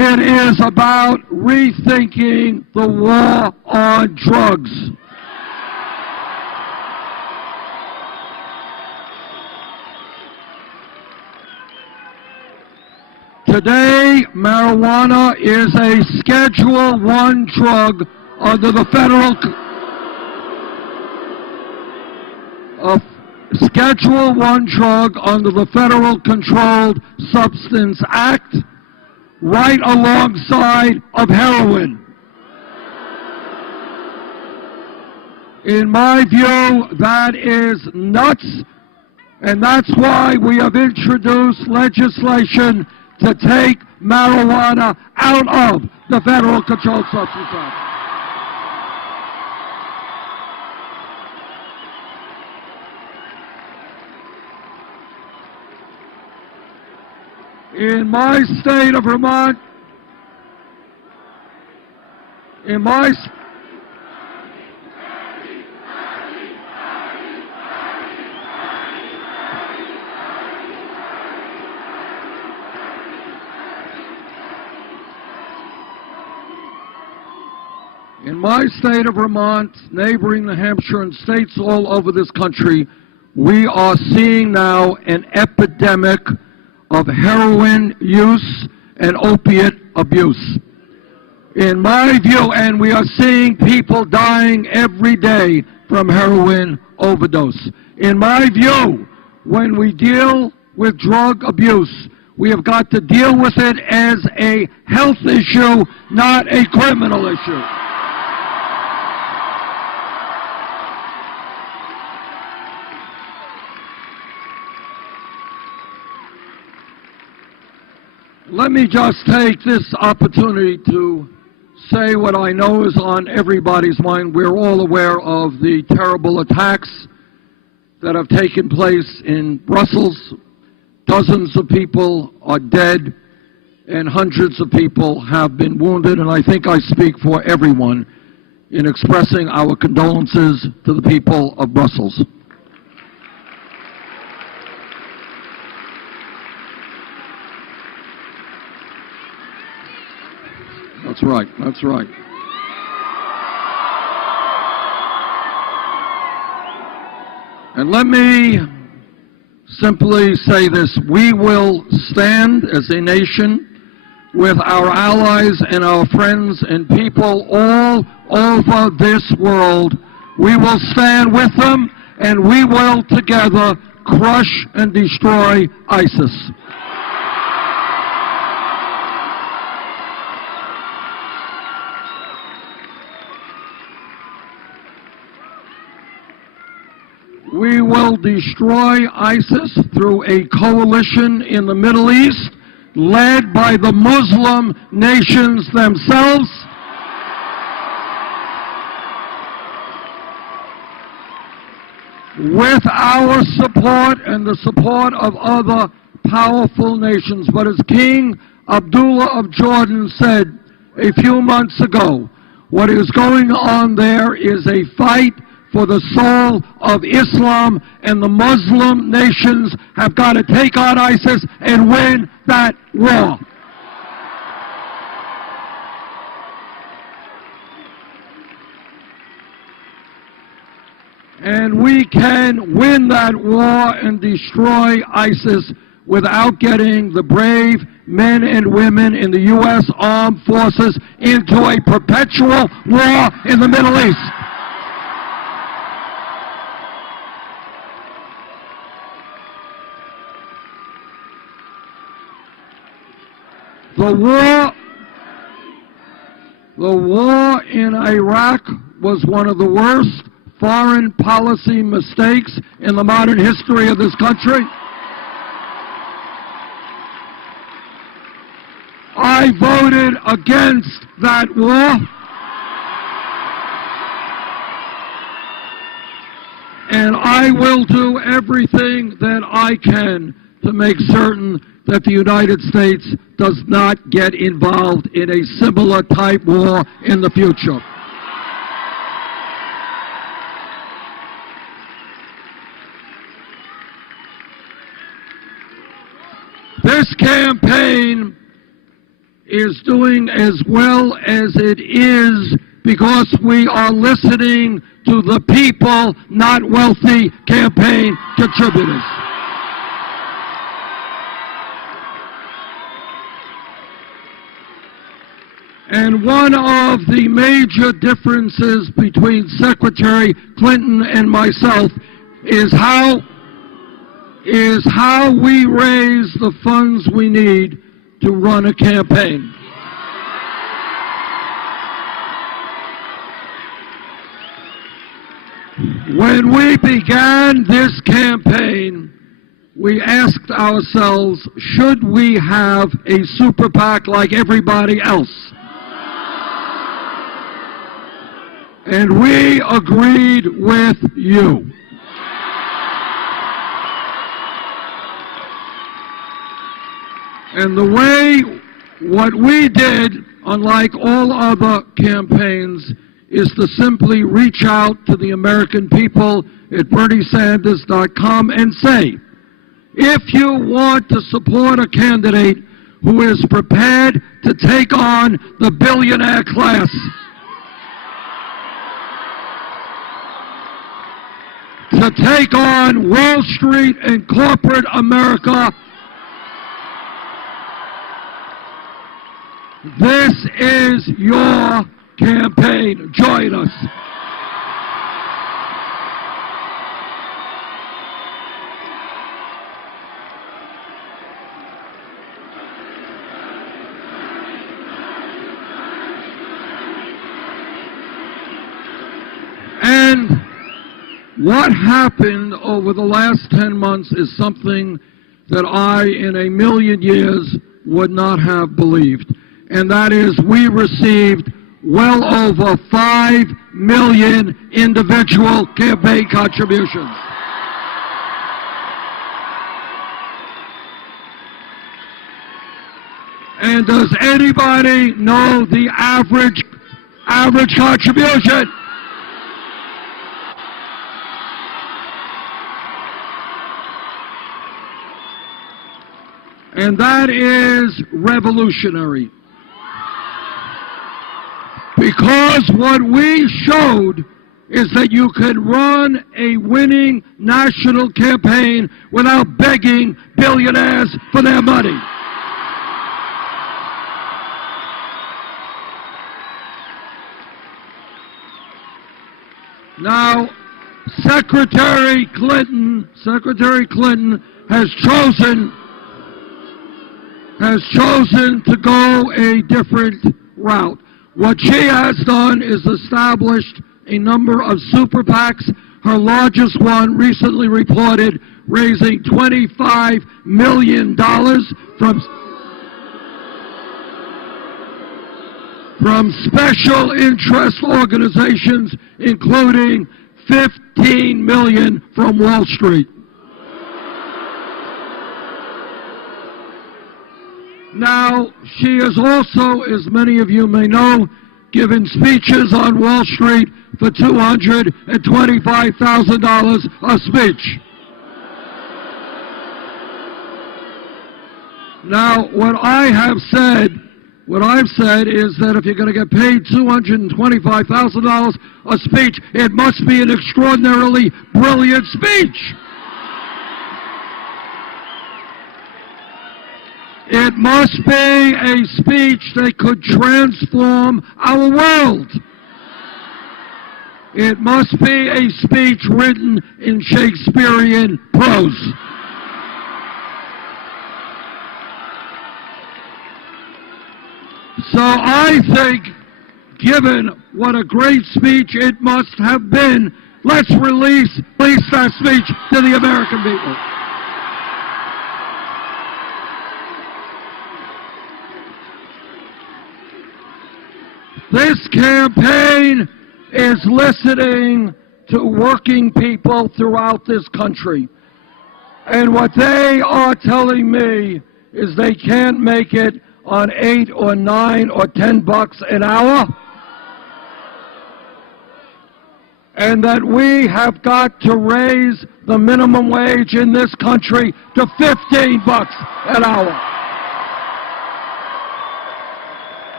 It is about rethinking the war on drugs. Today, marijuana is a Schedule I drug under the Schedule I drug under the Federal Controlled Substance Act, right alongside of heroin. In my view, that is nuts, and that's why we have introduced legislation to take marijuana out of the Federal Controlled Substance Act. In my state of Vermont, in my state of Vermont, neighboring New Hampshire, and states all over this country, we are seeing now an epidemic of heroin use and opiate abuse. In my view, and we are seeing people dying every day from heroin overdose. In my view, when we deal with drug abuse, we have got to deal with it as a health issue, not a criminal issue. Let me just take this opportunity to say what I know is on everybody's mind. We're all aware of the terrible attacks that have taken place in Brussels. Dozens of people are dead and hundreds of people have been wounded, and I think I speak for everyone in expressing our condolences to the people of Brussels. That's right, that's right. And let me simply say this: we will stand as a nation with our allies and our friends and people all over this world. We will stand with them, and we will together crush and destroy ISIS. We will destroy ISIS through a coalition in the Middle East led by the Muslim nations themselves. With our support and the support of other powerful nations. But as King Abdullah of Jordan said a few months ago, what is going on there is a fight for the soul of Islam, and the Muslim nations have got to take on ISIS and win that war. And we can win that war and destroy ISIS without getting the brave men and women in the U.S. Armed Forces into a perpetual war in the Middle East. The war in Iraq was one of the worst foreign policy mistakes in the modern history of this country. I voted against that war. And I will do everything that I can to make certain that the United States does not get involved in a similar type war in the future. This campaign is doing as well as it is because we are listening to the people, not wealthy campaign contributors. And one of the major differences between Secretary Clinton and myself is how we raise the funds we need to run a campaign. When we began this campaign, we asked ourselves, should we have a super PAC like everybody else? And we agreed with you. And the way, what we did, unlike all other campaigns, is to simply reach out to the American people at BernieSanders.com and say, if you want to support a candidate who is prepared to take on the billionaire class, to take on Wall Street and corporate America, this is your campaign. Join us. And what happened over the last 10 months is something that I, in a million years, would not have believed. And that is, we received well over 5 million individual campaign contributions. And does anybody know the average contribution? And that is revolutionary. Because what we showed is that you can run a winning national campaign without begging billionaires for their money. Now, Secretary Clinton has chosen to go a different route. What she has done is established a number of super PACs. Her largest one recently reported raising $25 million from special interest organizations, including $15 million from Wall Street. Now, she has also, as many of you may know, given speeches on Wall Street for $225,000 a speech. Now, what I've said is that if you're going to get paid $225,000 a speech, it must be an extraordinarily brilliant speech. It must be a speech that could transform our world. It must be a speech written in Shakespearean prose. So I think, given what a great speech it must have been, let's release that speech to the American people. This campaign is listening to working people throughout this country. And what they are telling me is they can't make it on $8 or $9 or $10 an hour. And that we have got to raise the minimum wage in this country to $15 an hour.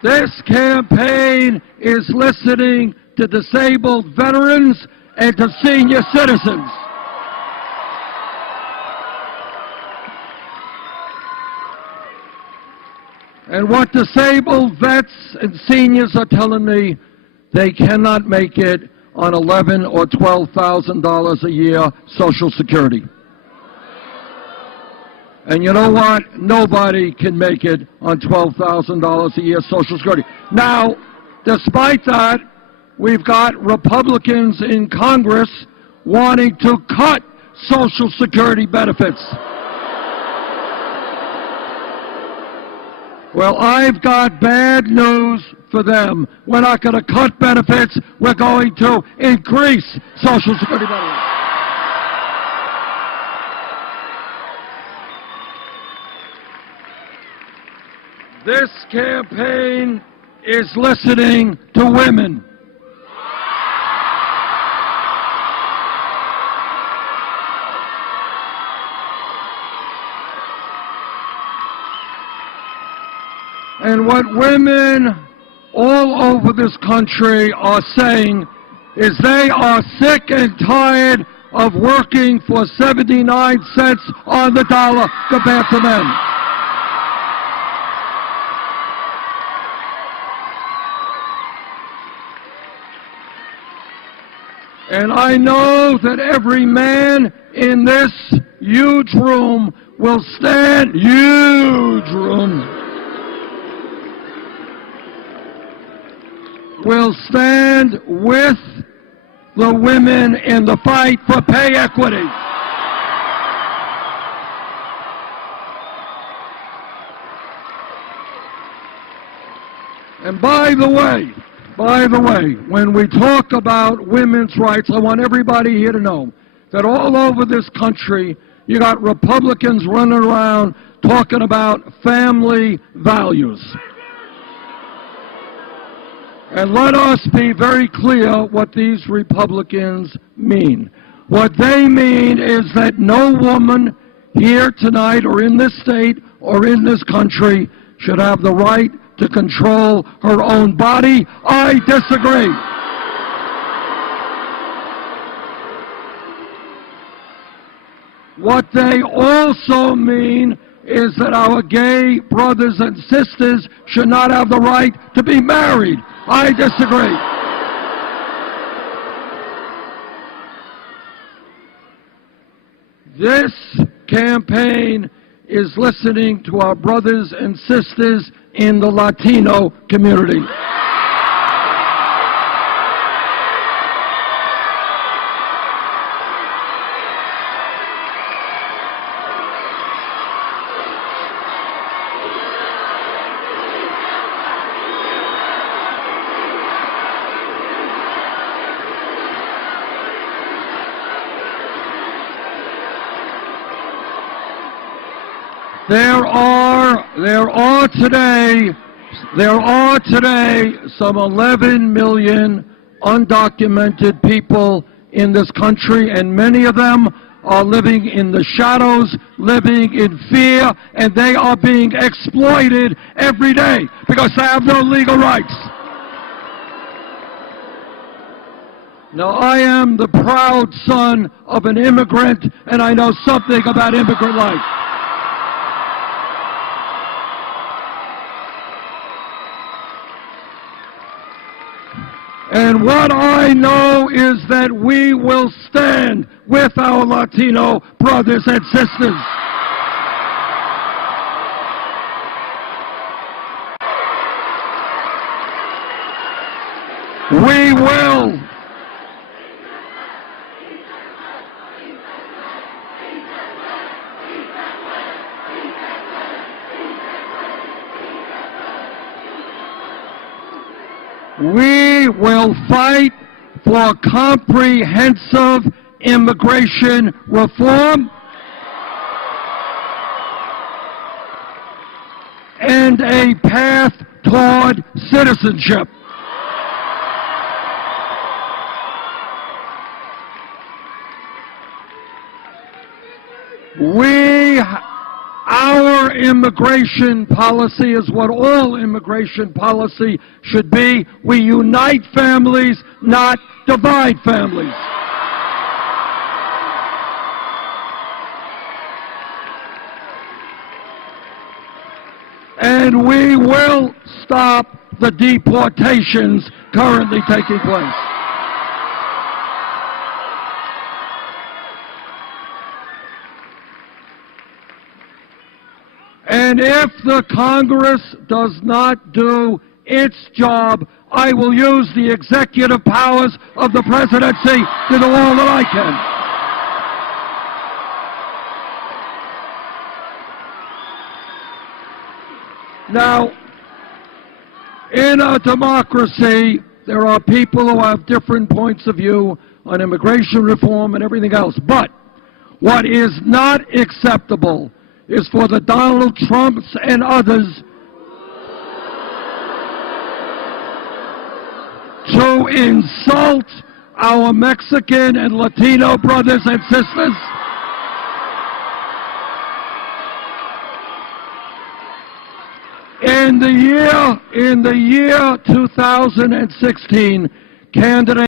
This campaign is listening to disabled veterans and to senior citizens. And what disabled vets and seniors are telling me, they cannot make it on $11,000 or $12,000 a year Social Security. And you know what? Nobody can make it on $12,000 a year Social Security. Now, despite that, we've got Republicans in Congress wanting to cut Social Security benefits. Well, I've got bad news for them. We're not going to cut benefits. We're going to increase Social Security benefits. This campaign is listening to women. And what women all over this country are saying is they are sick and tired of working for 79 cents on the dollar compared to men. And I know that every man in this huge room will stand, will stand with the women in the fight for pay equity. And by the way, when we talk about women's rights, I want everybody here to know that all over this country, you got Republicans running around talking about family values. And let us be very clear what these Republicans mean. What they mean is that no woman here tonight or in this state or in this country should have the right to control her own body. I disagree. What they also mean is that our gay brothers and sisters should not have the right to be married. I disagree. This campaign is listening to our brothers and sisters in the Latino community. There are today some 11 million undocumented people in this country, and many of them are living in the shadows, living in fear, and they are being exploited every day because they have no legal rights. Now, I am the proud son of an immigrant, and I know something about immigrant life. And what I know is that we will stand with our Latino brothers and sisters. We will. We will fight for comprehensive immigration reform and a path toward citizenship. Our Our immigration policy is what all immigration policy should be. We unite families, not divide families. And we will stop the deportations currently taking place. And if the Congress does not do its job, I will use the executive powers of the presidency to do all that I can. Now, in a democracy, there are people who have different points of view on immigration reform and everything else. But what is not acceptable is for the Donald Trumps and others to insult our Mexican and Latino brothers and sisters. In the year 2016, candidates